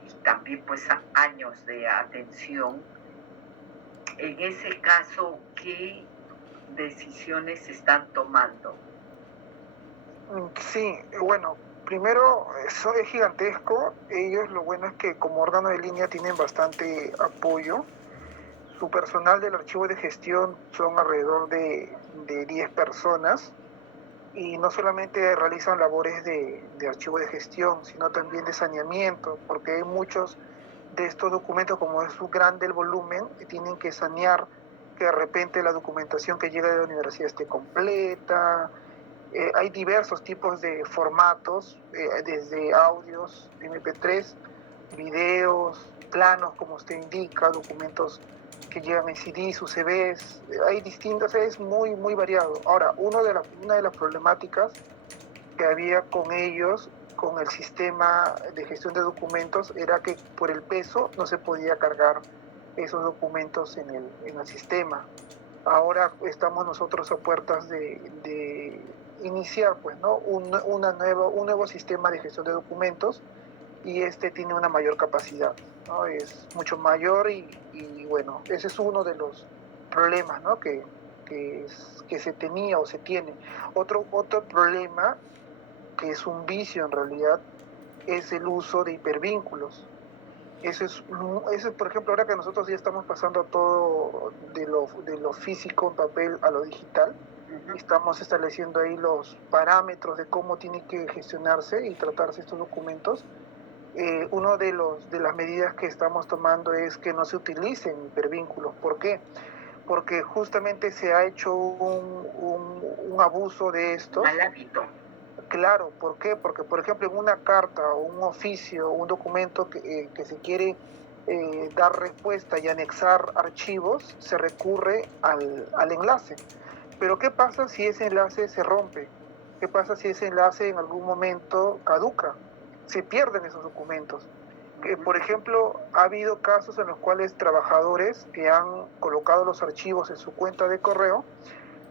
y también pues años de atención. En ese caso, ¿qué decisiones se están tomando? Sí, bueno, primero, eso es gigantesco. Ellos lo bueno es que como órgano de línea tienen bastante apoyo. Su personal del archivo de gestión son alrededor de 10 personas y no solamente realizan labores de archivo de gestión, sino también de saneamiento, porque hay muchos de estos documentos, como es su grande el volumen, tienen que sanear que de repente la documentación que llega de la universidad esté completa. Hay diversos tipos de formatos, desde audios, MP3, videos, planos, como usted indica, documentos que llegan en CDs, UCBs, hay distintas, es muy variado. Ahora, una de las problemáticas que había con ellos, con el sistema de gestión de documentos, era que por el peso no se podía cargar esos documentos en el sistema. Ahora estamos nosotros a puertas de iniciar pues, ¿no? un nuevo sistema de gestión de documentos, y este tiene una mayor capacidad, ¿no? Es mucho mayor y bueno, ese es uno de los problemas, ¿no? que se tenía o se tiene. Otro problema, que es un vicio en realidad, es el uso de hipervínculos. Eso es, por ejemplo, ahora que nosotros ya estamos pasando todo de lo físico en papel a lo digital, estamos estableciendo ahí los parámetros de cómo tiene que gestionarse y tratarse estos documentos. Uno de las medidas que estamos tomando es que no se utilicen hipervínculos. ¿Por qué? Porque justamente se ha hecho un abuso de estos. Mal hábito. Claro, ¿por qué? Porque, por ejemplo, en una carta o un oficio, un documento que se quiere dar respuesta y anexar archivos, se recurre al enlace. Pero ¿qué pasa si ese enlace se rompe? ¿Qué pasa si ese enlace en algún momento caduca? Se pierden esos documentos. Por ejemplo, ha habido casos en los cuales trabajadores que han colocado los archivos en su cuenta de correo,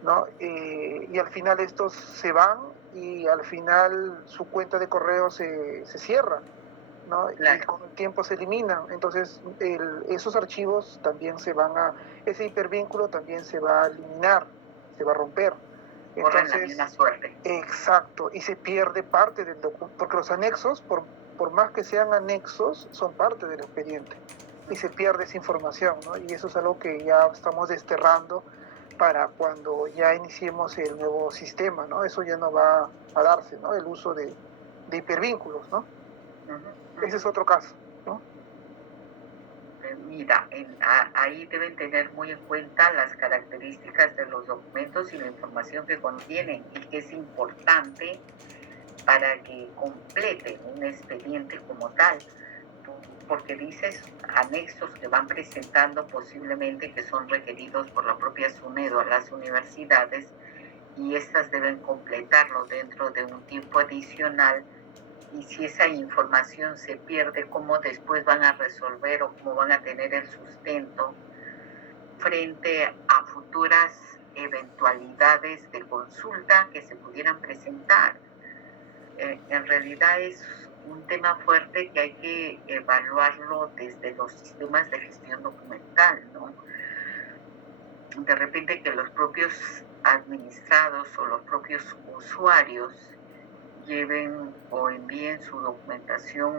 ¿no? Y al final estos se van y al final su cuenta de correo se cierra, ¿no? Claro. Y con el tiempo se eliminan. Entonces esos archivos también ese hipervínculo también se va a eliminar, se va a romper. Entonces, la misma suerte. Exacto, y se pierde parte del documento, porque los anexos, por más que sean anexos, son parte del expediente, y se pierde esa información, ¿no? Y eso es algo que ya estamos desterrando para cuando ya iniciemos el nuevo sistema, ¿no? Eso ya no va a darse, ¿no? El uso de hipervínculos, ¿no? Ese es otro caso, ¿no? Mira, ahí deben tener muy en cuenta las características de los documentos y la información que contienen, y que es importante para que complete un expediente como tal, porque dices anexos que van presentando posiblemente que son requeridos por la propia SUNEDO a las universidades, y estas deben completarlo dentro de un tiempo adicional. Y si esa información se pierde, ¿cómo después van a resolver o cómo van a tener el sustento frente a futuras eventualidades de consulta que se pudieran presentar? En realidad es un tema fuerte que hay que evaluarlo desde los sistemas de gestión documental, ¿no? De repente que los propios administrados o los propios usuarios lleven o envíen su documentación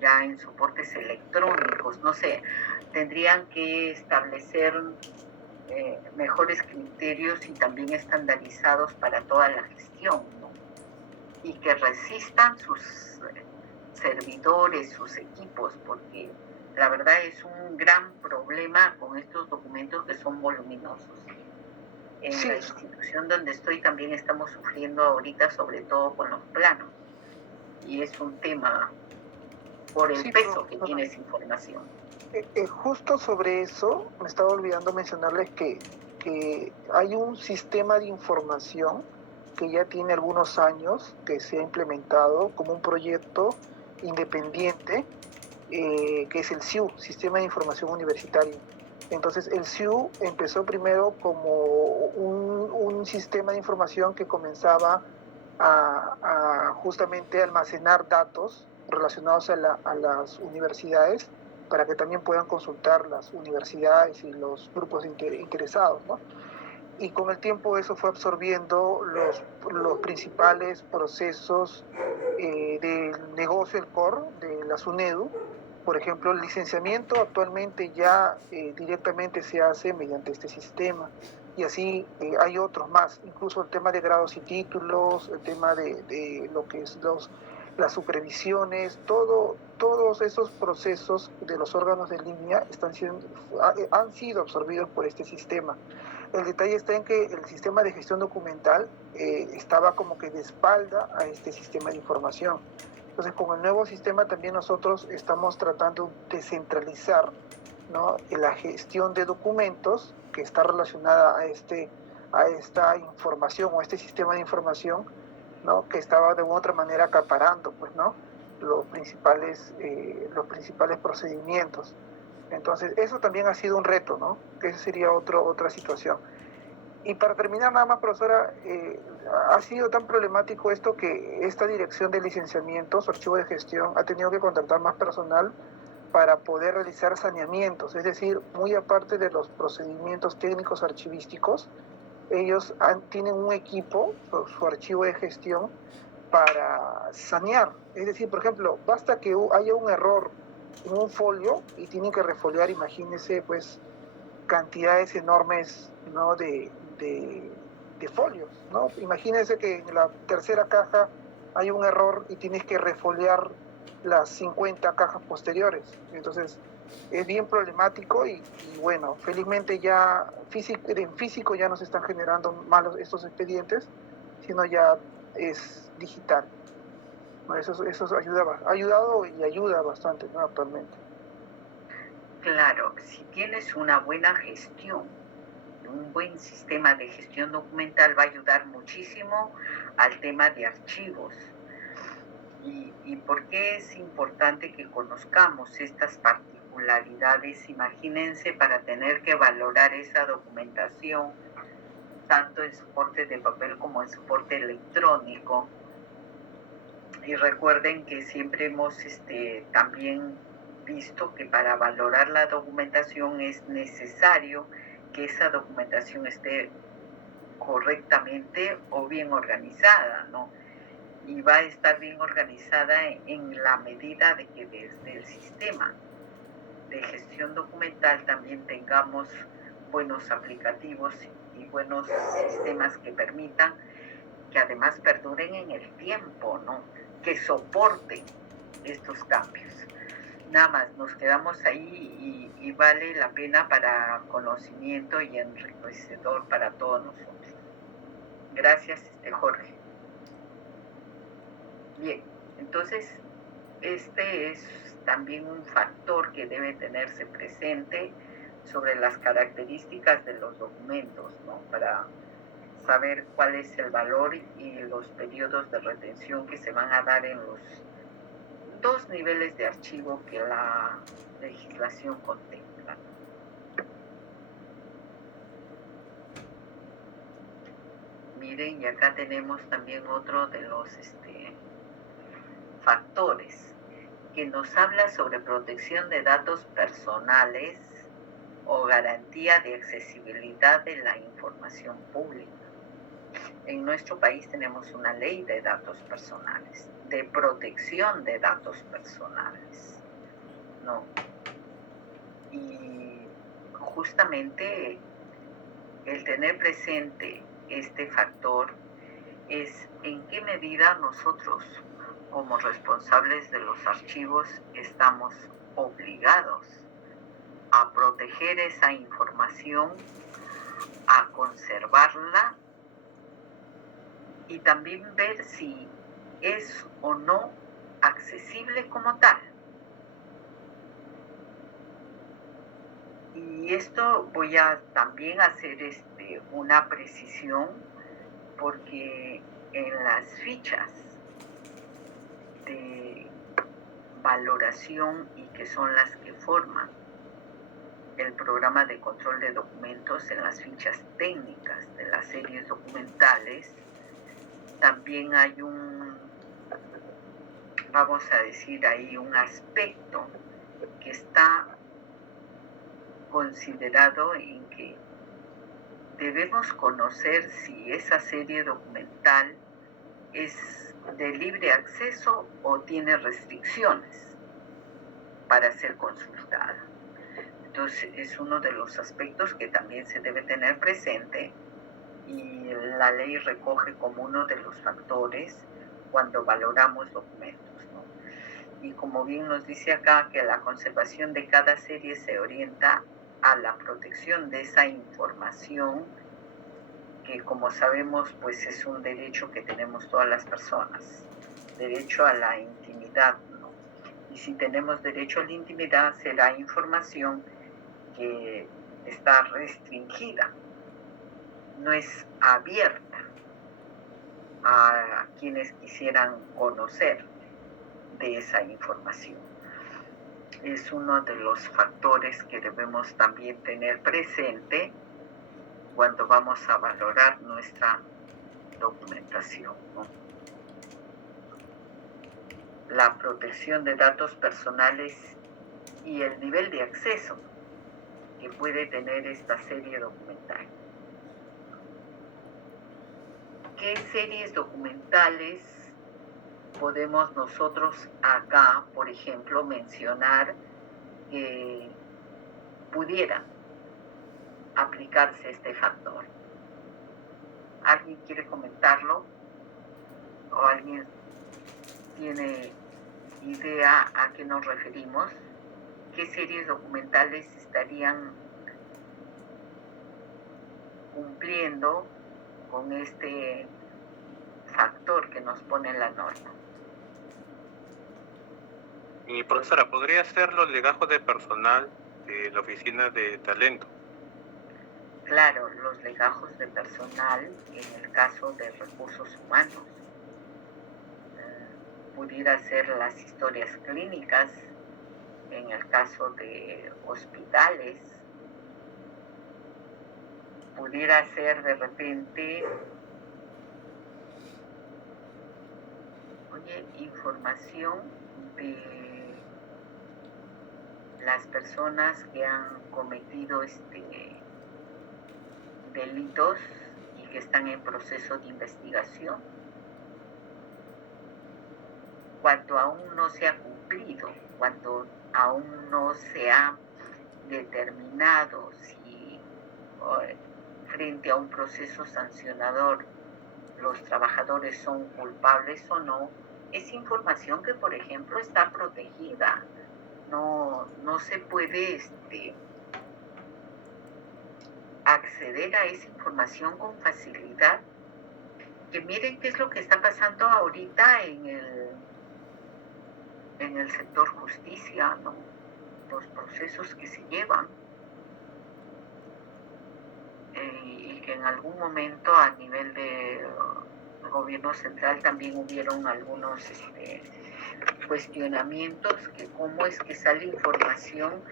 ya en soportes electrónicos, no sé, tendrían que establecer mejores criterios y también estandarizados para toda la gestión, ¿no? Y que resistan sus servidores, sus equipos, porque la verdad es un gran problema con estos documentos que son voluminosos. En la institución donde estoy también estamos sufriendo ahorita, sobre todo con los planos, y es un tema por el peso que tiene esa información. Justo sobre eso, me estaba olvidando mencionarles que hay un sistema de información que ya tiene algunos años, que se ha implementado como un proyecto independiente, que es el SIU, Sistema de Información Universitario. Entonces el SIU empezó primero como un sistema de información que comenzaba a justamente almacenar datos relacionados a las universidades, para que también puedan consultar las universidades y los grupos interesados, ¿no? Y con el tiempo eso fue absorbiendo los principales procesos del negocio, el core de la SUNEDU. Por ejemplo, el licenciamiento actualmente ya directamente se hace mediante este sistema, y así hay otros más, incluso el tema de grados y títulos, el tema de lo que es las supervisiones, todos esos procesos de los órganos de línea han sido absorbidos por este sistema. El detalle está en que el sistema de gestión documental estaba como que de espalda a este sistema de información. Entonces, con el nuevo sistema también nosotros estamos tratando de centralizar, ¿no?, la gestión de documentos que está relacionada a esta información o a este sistema de información, ¿no?, que estaba de una u otra manera acaparando, pues, ¿no?, los principales procedimientos. Entonces, eso también ha sido un reto, ¿no?, que esa sería otra situación. Y para terminar nada más, profesora, ha sido tan problemático esto que esta dirección de licenciamiento, su archivo de gestión, ha tenido que contratar más personal para poder realizar saneamientos, es decir, muy aparte de los procedimientos técnicos archivísticos, ellos tienen un equipo, su archivo de gestión, para sanear. Es decir, por ejemplo, basta que haya un error en un folio y tienen que refoliar, imagínense, pues, cantidades enormes, ¿no?, de folios, ¿no? Imagínense que en la tercera caja hay un error y tienes que refoliar las 50 cajas posteriores. Entonces, es bien problemático y bueno, felizmente ya en físico ya no se están generando malos estos expedientes, sino ya es digital, ¿no? Eso ha ayudado y ayuda bastante, ¿no?, actualmente. Claro, si tienes una buena gestión, un buen sistema de gestión documental va a ayudar muchísimo al tema de archivos. ¿Y por qué es importante que conozcamos estas particularidades? Imagínense, para tener que valorar esa documentación, tanto en soporte de papel como en soporte electrónico. Y recuerden que siempre hemos también visto que para valorar la documentación es necesario que esa documentación esté correctamente o bien organizada, ¿no? Y va a estar bien organizada en la medida de que desde el sistema de gestión documental también tengamos buenos aplicativos y buenos sistemas que permitan que además perduren en el tiempo, ¿no?, que soporten estos cambios. Nada más, nos quedamos ahí y vale la pena para conocimiento y enriquecedor para todos nosotros. Gracias, Jorge. Bien, entonces este es también un factor que debe tenerse presente sobre las características de los documentos, ¿no?, para saber cuál es el valor y los periodos de retención que se van a dar en los dos niveles de archivo que la legislación contempla. Miren, y acá tenemos también otro de los factores que nos habla sobre protección de datos personales o garantía de accesibilidad de la información pública. En nuestro país tenemos una ley de datos personales, de protección de datos personales, ¿no? Y justamente el tener presente este factor es en qué medida nosotros, como responsables de los archivos, estamos obligados a proteger esa información, a conservarla y también ver si es o no accesible como tal. Y esto voy a también hacer una precisión, porque en las fichas de valoración y que son las que forman el programa de control de documentos, en las fichas técnicas de las series documentales, también hay vamos a decir ahí, un aspecto que está considerado en que debemos conocer si esa serie documental es de libre acceso o tiene restricciones para ser consultada. Entonces es uno de los aspectos que también se debe tener presente y la ley recoge como uno de los factores cuando valoramos documentos, ¿no? Y como bien nos dice acá, que la conservación de cada serie se orienta a la protección de esa información que, como sabemos, pues es un derecho que tenemos todas las personas, derecho a la intimidad, ¿no? Y si tenemos derecho a la intimidad, será información que está restringida, no es abierta a quienes quisieran conocer de esa información. Es uno de los factores que debemos también tener presente cuando vamos a valorar nuestra documentación, ¿no? La protección de datos personales y el nivel de acceso que puede tener esta serie documental. ¿Qué series documentales podemos nosotros acá, por ejemplo, mencionar que pudiera aplicarse este factor? ¿Alguien quiere comentarlo? ¿O alguien tiene idea a qué nos referimos? ¿Qué series documentales estarían cumpliendo con este factor que nos pone en la norma? Y profesora, ¿podría ser los legajos de personal de la oficina de talento? Claro, los legajos de personal en el caso de recursos humanos. Pudiera ser las historias clínicas en el caso de hospitales. Pudiera ser de repente, información de las personas que han cometido delitos y que están en proceso de investigación. Cuando aún no se ha cumplido, cuando aún no se ha determinado si frente a un proceso sancionador los trabajadores son culpables o no, es información que, por ejemplo, está protegida. No se puede acceder a esa información con facilidad. Que miren qué es lo que está pasando ahorita en el sector justicia, ¿no? Los procesos que se llevan y que en algún momento a nivel de gobierno central también hubieron algunos cuestionamientos, que cómo es que sale información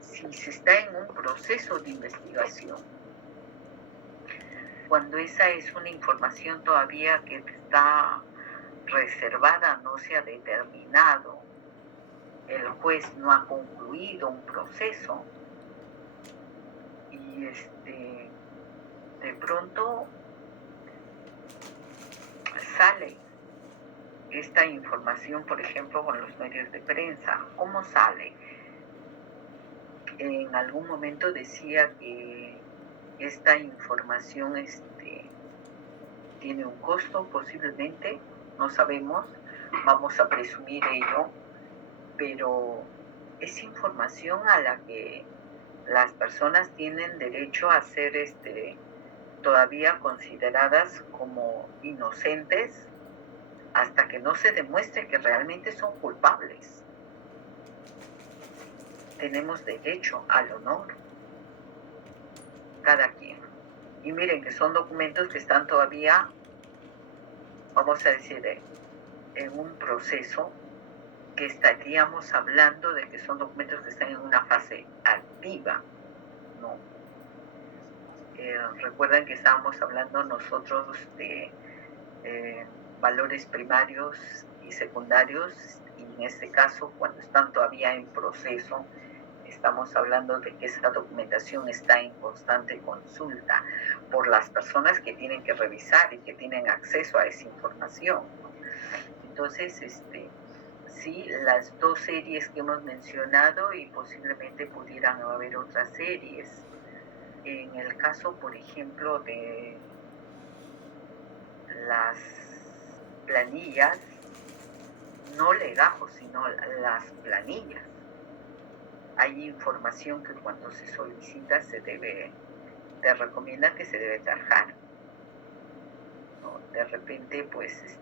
si se está en un proceso de investigación, cuando esa es una información todavía que está reservada, no se ha determinado, el juez no ha concluido un proceso y de pronto sale esta información, por ejemplo, con los medios de prensa. ¿Cómo sale? En algún momento decía que esta información tiene un costo, posiblemente, no sabemos, vamos a presumir ello, pero es información a la que las personas tienen derecho a ser todavía consideradas como inocentes hasta que no se demuestre que realmente son culpables. Tenemos derecho al honor, cada quien. Y miren que son documentos que están todavía, vamos a decir, en un proceso que estaríamos hablando de que son documentos que están en una fase activa, ¿no? Recuerdan que estábamos hablando nosotros de valores primarios y secundarios y en este caso, cuando están todavía en proceso, estamos hablando de que esa documentación está en constante consulta por las personas que tienen que revisar y que tienen acceso a esa información. Entonces, sí, las dos series que hemos mencionado y posiblemente pudieran haber otras series. En el caso, por ejemplo, de las planillas, no legajos, sino las planillas. Hay información que cuando se solicita te recomienda que se debe trabajar. ¿No? De repente, pues,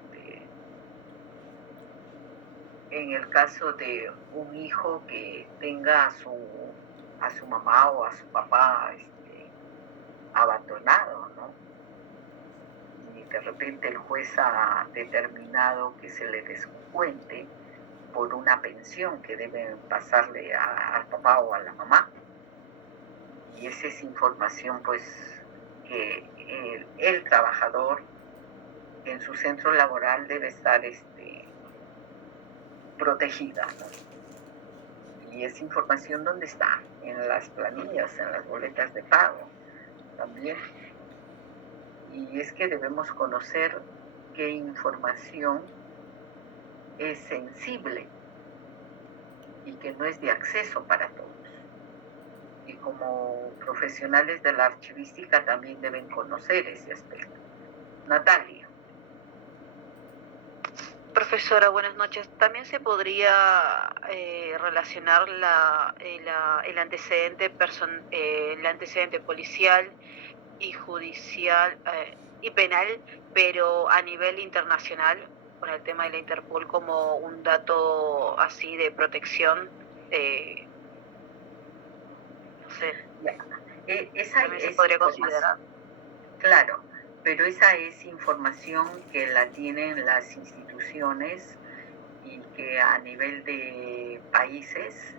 en el caso de un hijo que tenga a su mamá o a su papá abandonado, ¿no? Y de repente el juez ha determinado que se le descuente por una pensión que deben pasarle al papá o a la mamá. Y esa es información, pues, que el trabajador en su centro laboral debe estar protegida, ¿no? Y esa información, ¿dónde está? En las planillas, en las boletas de pago también. Y es que debemos conocer qué información es sensible y que no es de acceso para todos. Y como profesionales de la archivística también deben conocer ese aspecto. Natalia. Profesora, buenas noches. También se podría relacionar el antecedente policial y judicial y penal, pero a nivel internacional, con el tema de la Interpol como un dato así de protección. No sé. Esa también se podría considerar. Claro, pero esa es información que la tienen las instituciones y que a nivel de países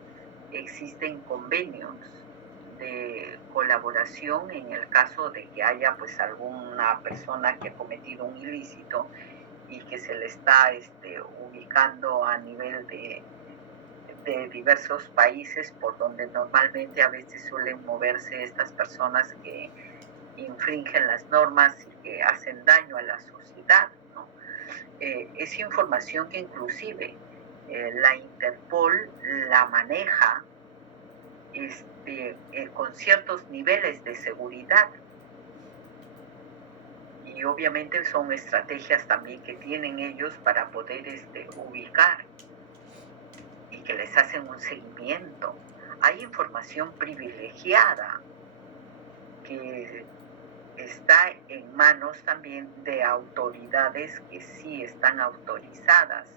existen convenios de colaboración en el caso de que haya pues alguna persona que ha cometido un ilícito y que se le está ubicando a nivel de diversos países por donde normalmente a veces suelen moverse estas personas que infringen las normas y que hacen daño a la sociedad, ¿no? Es información que inclusive la Interpol la maneja con ciertos niveles de seguridad. Y obviamente son estrategias también que tienen ellos para poder ubicar y que les hacen un seguimiento. Hay información privilegiada que está en manos también de autoridades que sí están autorizadas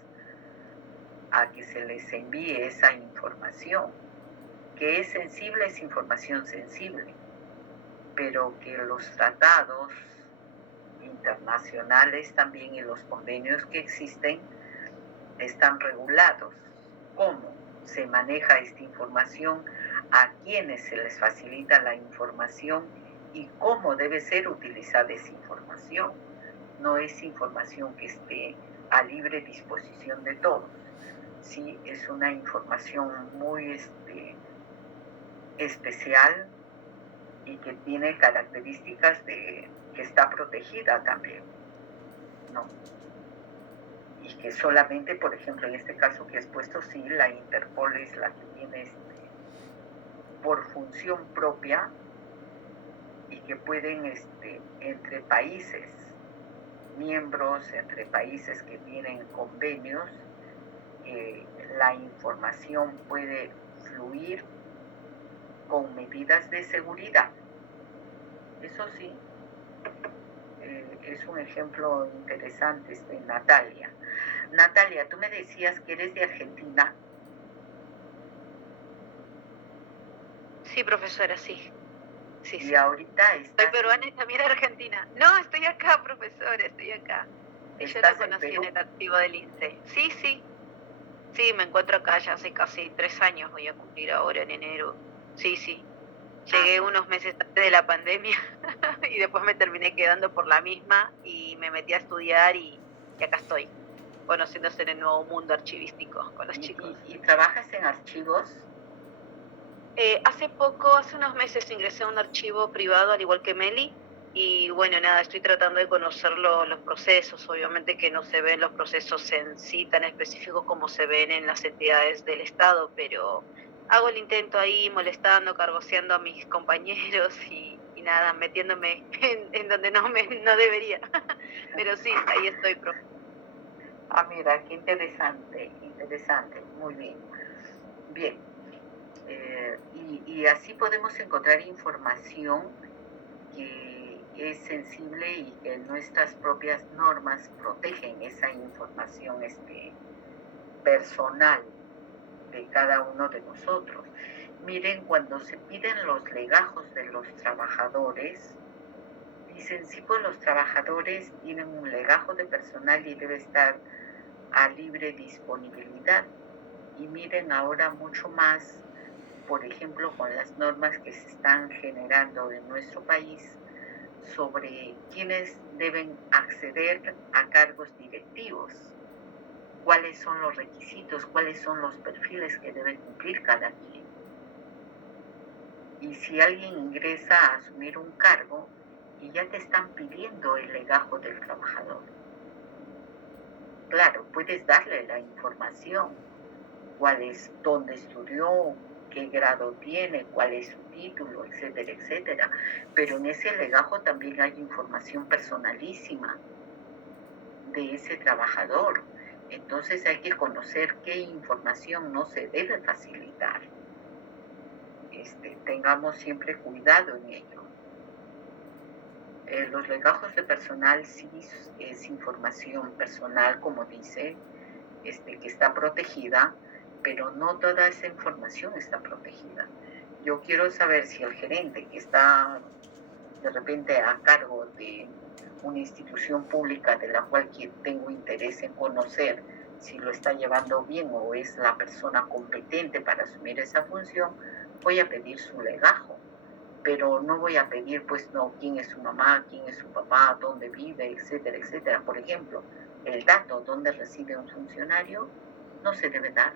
a que se les envíe esa información. Que es sensible, es información sensible, pero que los tratados internacionales también y los convenios que existen están regulados. ¿Cómo se maneja esta información? ¿A quiénes se les facilita la información? Y cómo debe ser utilizada esa información. No es información que esté a libre disposición de todos. Sí, es una información muy especial y que tiene características de que está protegida también, ¿no? Y que solamente, por ejemplo, en este caso que has puesto, sí, la Interpol es la que tiene por función propia y que pueden entre países miembros, entre países que tienen convenios, la información puede fluir con medidas de seguridad. Eso sí, es un ejemplo interesante, Natalia. Natalia, tú me decías que eres de Argentina. Sí, profesora, sí. Sí, y ahorita estás... Soy peruana y también argentina. No, estoy acá, profesora, estoy acá. Y yo la conocí en el activo del INSEE. Sí, sí. Sí, me encuentro acá ya hace casi 3 años, voy a cumplir ahora en enero. Sí, sí. Llegué unos meses antes de la pandemia y después me terminé quedando por la misma y me metí a estudiar y acá estoy. conociéndose en el nuevo mundo archivístico con los chicos. ¿Y trabajas en archivos? Hace unos meses ingresé a un archivo privado, al igual que Meli, y bueno, nada, estoy tratando de conocer los procesos. Obviamente que no se ven los procesos en sí tan específicos como se ven en las entidades del Estado, pero hago el intento ahí, molestando, cargoseando a mis compañeros y nada, metiéndome en donde no debería. Pero sí, ahí estoy, profe. Mira, qué interesante, muy bien. Bien, y así podemos encontrar información que es sensible y que nuestras propias normas protegen esa información personal de cada uno de nosotros. Miren, cuando se piden los legajos de los trabajadores, dicen, sí, pues los trabajadores tienen un legajo de personal y debe estar a libre disponibilidad. Y miren ahora mucho más, por ejemplo, con las normas que se están generando en nuestro país sobre quiénes deben acceder a cargos directivos, cuáles son los requisitos, cuáles son los perfiles que debe cumplir cada quien. Y si alguien ingresa a asumir un cargo y ya te están pidiendo el legajo del trabajador, claro, puedes darle la información, dónde estudió, qué grado tiene, cuál es su título, etcétera, etcétera. Pero en ese legajo también hay información personalísima de ese trabajador. Entonces hay que conocer qué información no se debe facilitar. Tengamos siempre cuidado en ello. Los legajos de personal sí es información personal, como dice, que está protegida, pero no toda esa información está protegida. Yo quiero saber si el gerente que está de repente a cargo de una institución pública de la cual tengo interés en conocer si lo está llevando bien o es la persona competente para asumir esa función, voy a pedir su legajo. Pero no voy a pedir, pues, no, quién es su mamá, quién es su papá, dónde vive, etcétera, etcétera. Por ejemplo, el dato dónde reside un funcionario no se debe dar.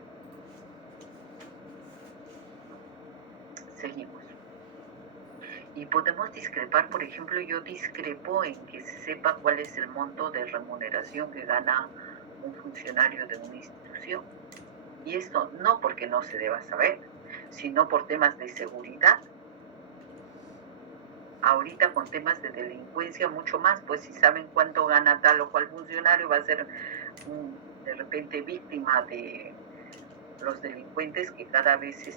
Seguimos. Y podemos discrepar, por ejemplo, yo discrepo en que se sepa cuál es el monto de remuneración que gana un funcionario de una institución. Y esto no porque no se deba saber, sino por temas de seguridad. Ahorita con temas de delincuencia mucho más, pues si saben cuánto gana tal o cual funcionario, va a ser de repente víctima de los delincuentes que cada vez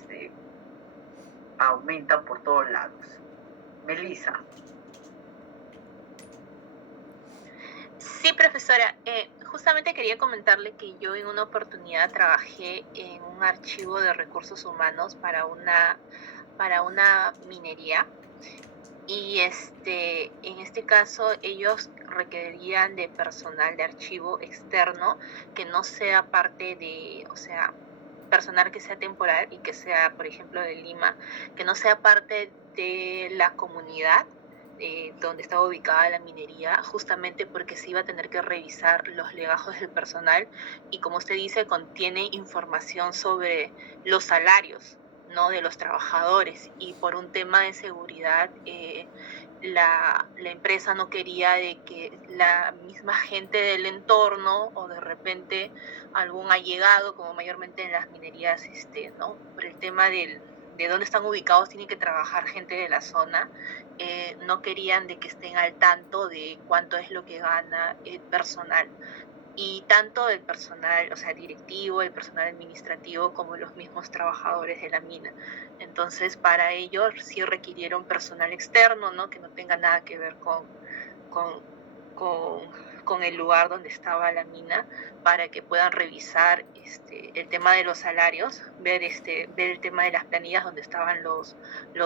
aumentan por todos lados. Melissa. Sí, profesora. Justamente quería comentarle que yo en una oportunidad trabajé en un archivo de recursos humanos para una minería. Y en este caso ellos requerían de personal de archivo externo que no sea parte de, o sea, personal que sea temporal y que sea, por ejemplo, de Lima, que no sea parte de la comunidad donde estaba ubicada la minería, justamente porque se iba a tener que revisar los legajos del personal y, como usted dice, contiene información sobre los salarios, ¿no?, de los trabajadores, y por un tema de seguridad la empresa no quería de que la misma gente del entorno o de repente algún allegado, como mayormente en las minerías, ¿no?, por el tema de dónde están ubicados, tienen que trabajar gente de la zona, no querían de que estén al tanto de cuánto es lo que gana el personal. Y tanto el personal, o sea, directivo, el personal administrativo, como los mismos trabajadores de la mina. Entonces, para ellos sí requirieron personal externo, ¿no?, que no tenga nada que ver con el lugar donde estaba la mina, para que puedan revisar el tema de los salarios, ver el tema de las planillas donde estaban los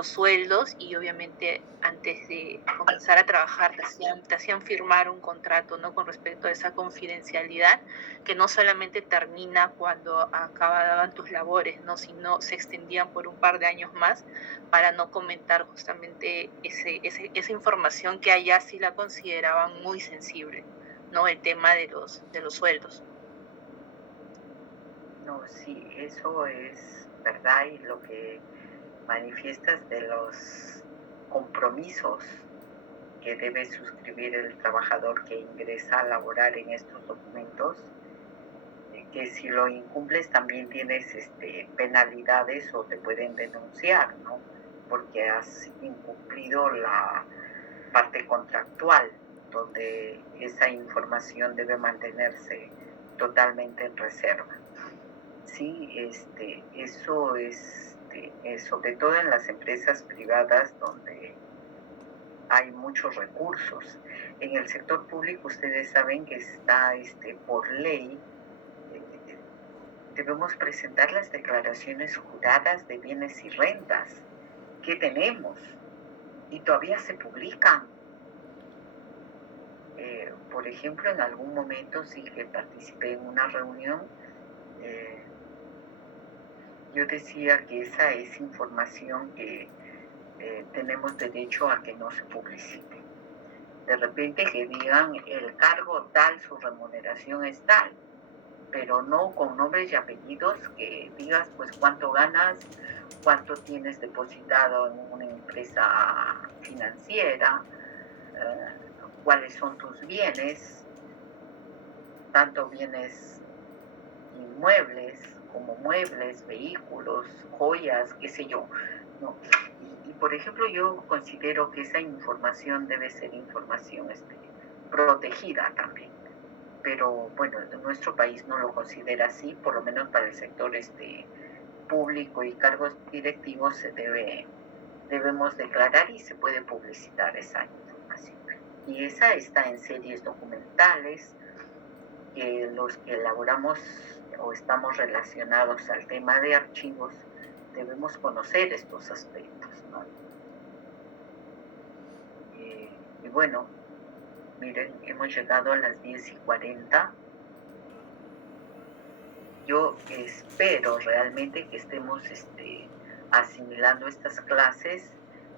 sueldos, y obviamente antes de comenzar a trabajar te hacían firmar un contrato, ¿no?, con respecto a esa confidencialidad, que no solamente termina cuando acababan tus labores, ¿no?, sino se extendían por un par de años más, para no comentar justamente esa información que allá sí la consideraban muy sensible, ¿no?, el tema de los sueldos. No, sí, eso es verdad y lo que manifiestas de los compromisos que debe suscribir el trabajador que ingresa a laborar en estos documentos, que si lo incumples también tienes penalidades o te pueden denunciar, ¿no? Porque has incumplido la parte contractual, donde esa información debe mantenerse totalmente en reserva. Sí, eso es sobre todo en las empresas privadas donde hay muchos recursos. En el sector público ustedes saben que está por ley, debemos presentar las declaraciones juradas de bienes y rentas que tenemos y todavía se publican. Por ejemplo, en algún momento sí que participé en una reunión, yo decía que esa es información que tenemos derecho a que no se publicite. De repente que digan el cargo tal, su remuneración es tal, pero no con nombres y apellidos, que digas pues cuánto ganas, cuánto tienes depositado en una empresa financiera, cuáles son tus bienes, tanto bienes inmuebles como muebles, vehículos, joyas, qué sé yo, ¿no? Y por ejemplo, yo considero que esa información debe ser información protegida también. Pero bueno, nuestro país no lo considera así, por lo menos para el sector público y cargos directivos debemos declarar y se puede publicitar esa información. Y esa está en series documentales, que los que elaboramos o estamos relacionados al tema de archivos debemos conocer estos aspectos, ¿no? Y bueno, miren, hemos llegado a las 10:40. Yo espero realmente que estemos asimilando estas clases,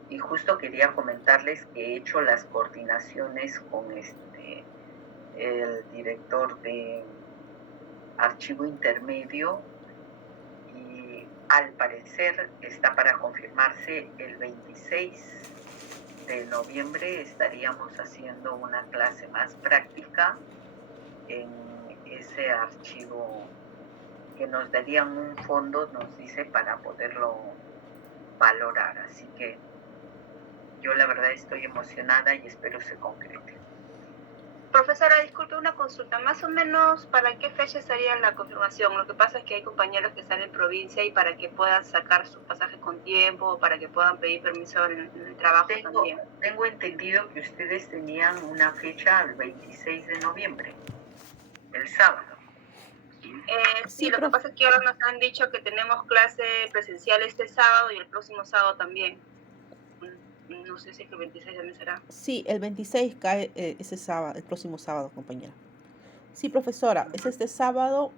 y justo quería comentarles que he hecho las coordinaciones con el director de archivo intermedio y al parecer está para confirmarse el 26 de noviembre estaríamos haciendo una clase más práctica en ese archivo que nos darían un fondo, nos dice, para poderlo valorar. Así que yo la verdad estoy emocionada y espero se concrete. Profesora, disculpe una consulta. Más o menos, ¿para qué fecha estaría la confirmación? Lo que pasa es que hay compañeros que están en provincia y para que puedan sacar sus pasajes con tiempo, o para que puedan pedir permiso en el trabajo también. Tengo entendido que ustedes tenían una fecha el 26 de noviembre, el sábado. Sí, lo que pasa es que ahora nos han dicho que tenemos clase presencial este sábado y el próximo sábado también. No sé si es que el 26 también será. Sí, el 26 cae ese sábado, el próximo sábado, compañera. Sí, profesora, es este sábado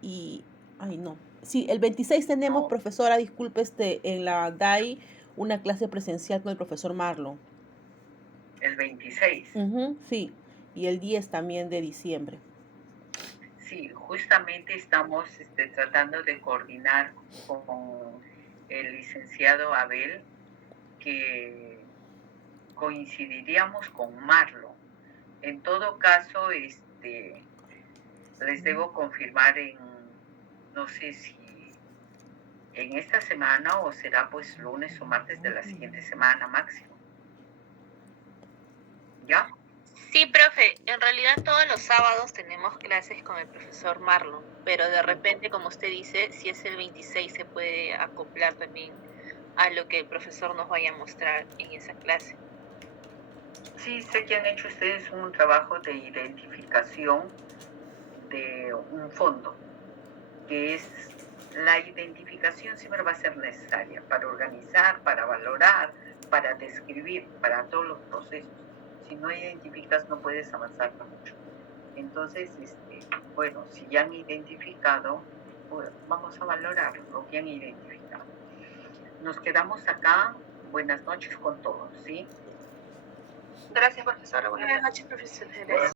y... Ay, no. Sí, el 26 tenemos, profesora, disculpe, en la DAI una clase presencial con el profesor Marlon. ¿El 26? Sí, y el 10 también de diciembre. Sí, justamente estamos tratando de coordinar con el licenciado Abel, que coincidiríamos con Marlon. En todo caso, les debo confirmar no sé si en esta semana o será pues lunes o martes de la siguiente semana máximo. ¿Ya? Sí, profe, en realidad todos los sábados tenemos clases con el profesor Marlon, pero de repente, como usted dice, si es el 26 se puede acoplar también a lo que el profesor nos vaya a mostrar en esa clase. Sí, sé que han hecho ustedes un trabajo de identificación de un fondo, que es la identificación siempre va a ser necesaria para organizar, para valorar, para describir, para todos los procesos. Si no identificas no puedes avanzar mucho. Entonces, bueno, si ya han identificado, pues vamos a valorar lo que han identificado. Nos quedamos acá. Buenas noches con todos, ¿sí? Gracias, profesora. Buenas noches, profesora. Gracias.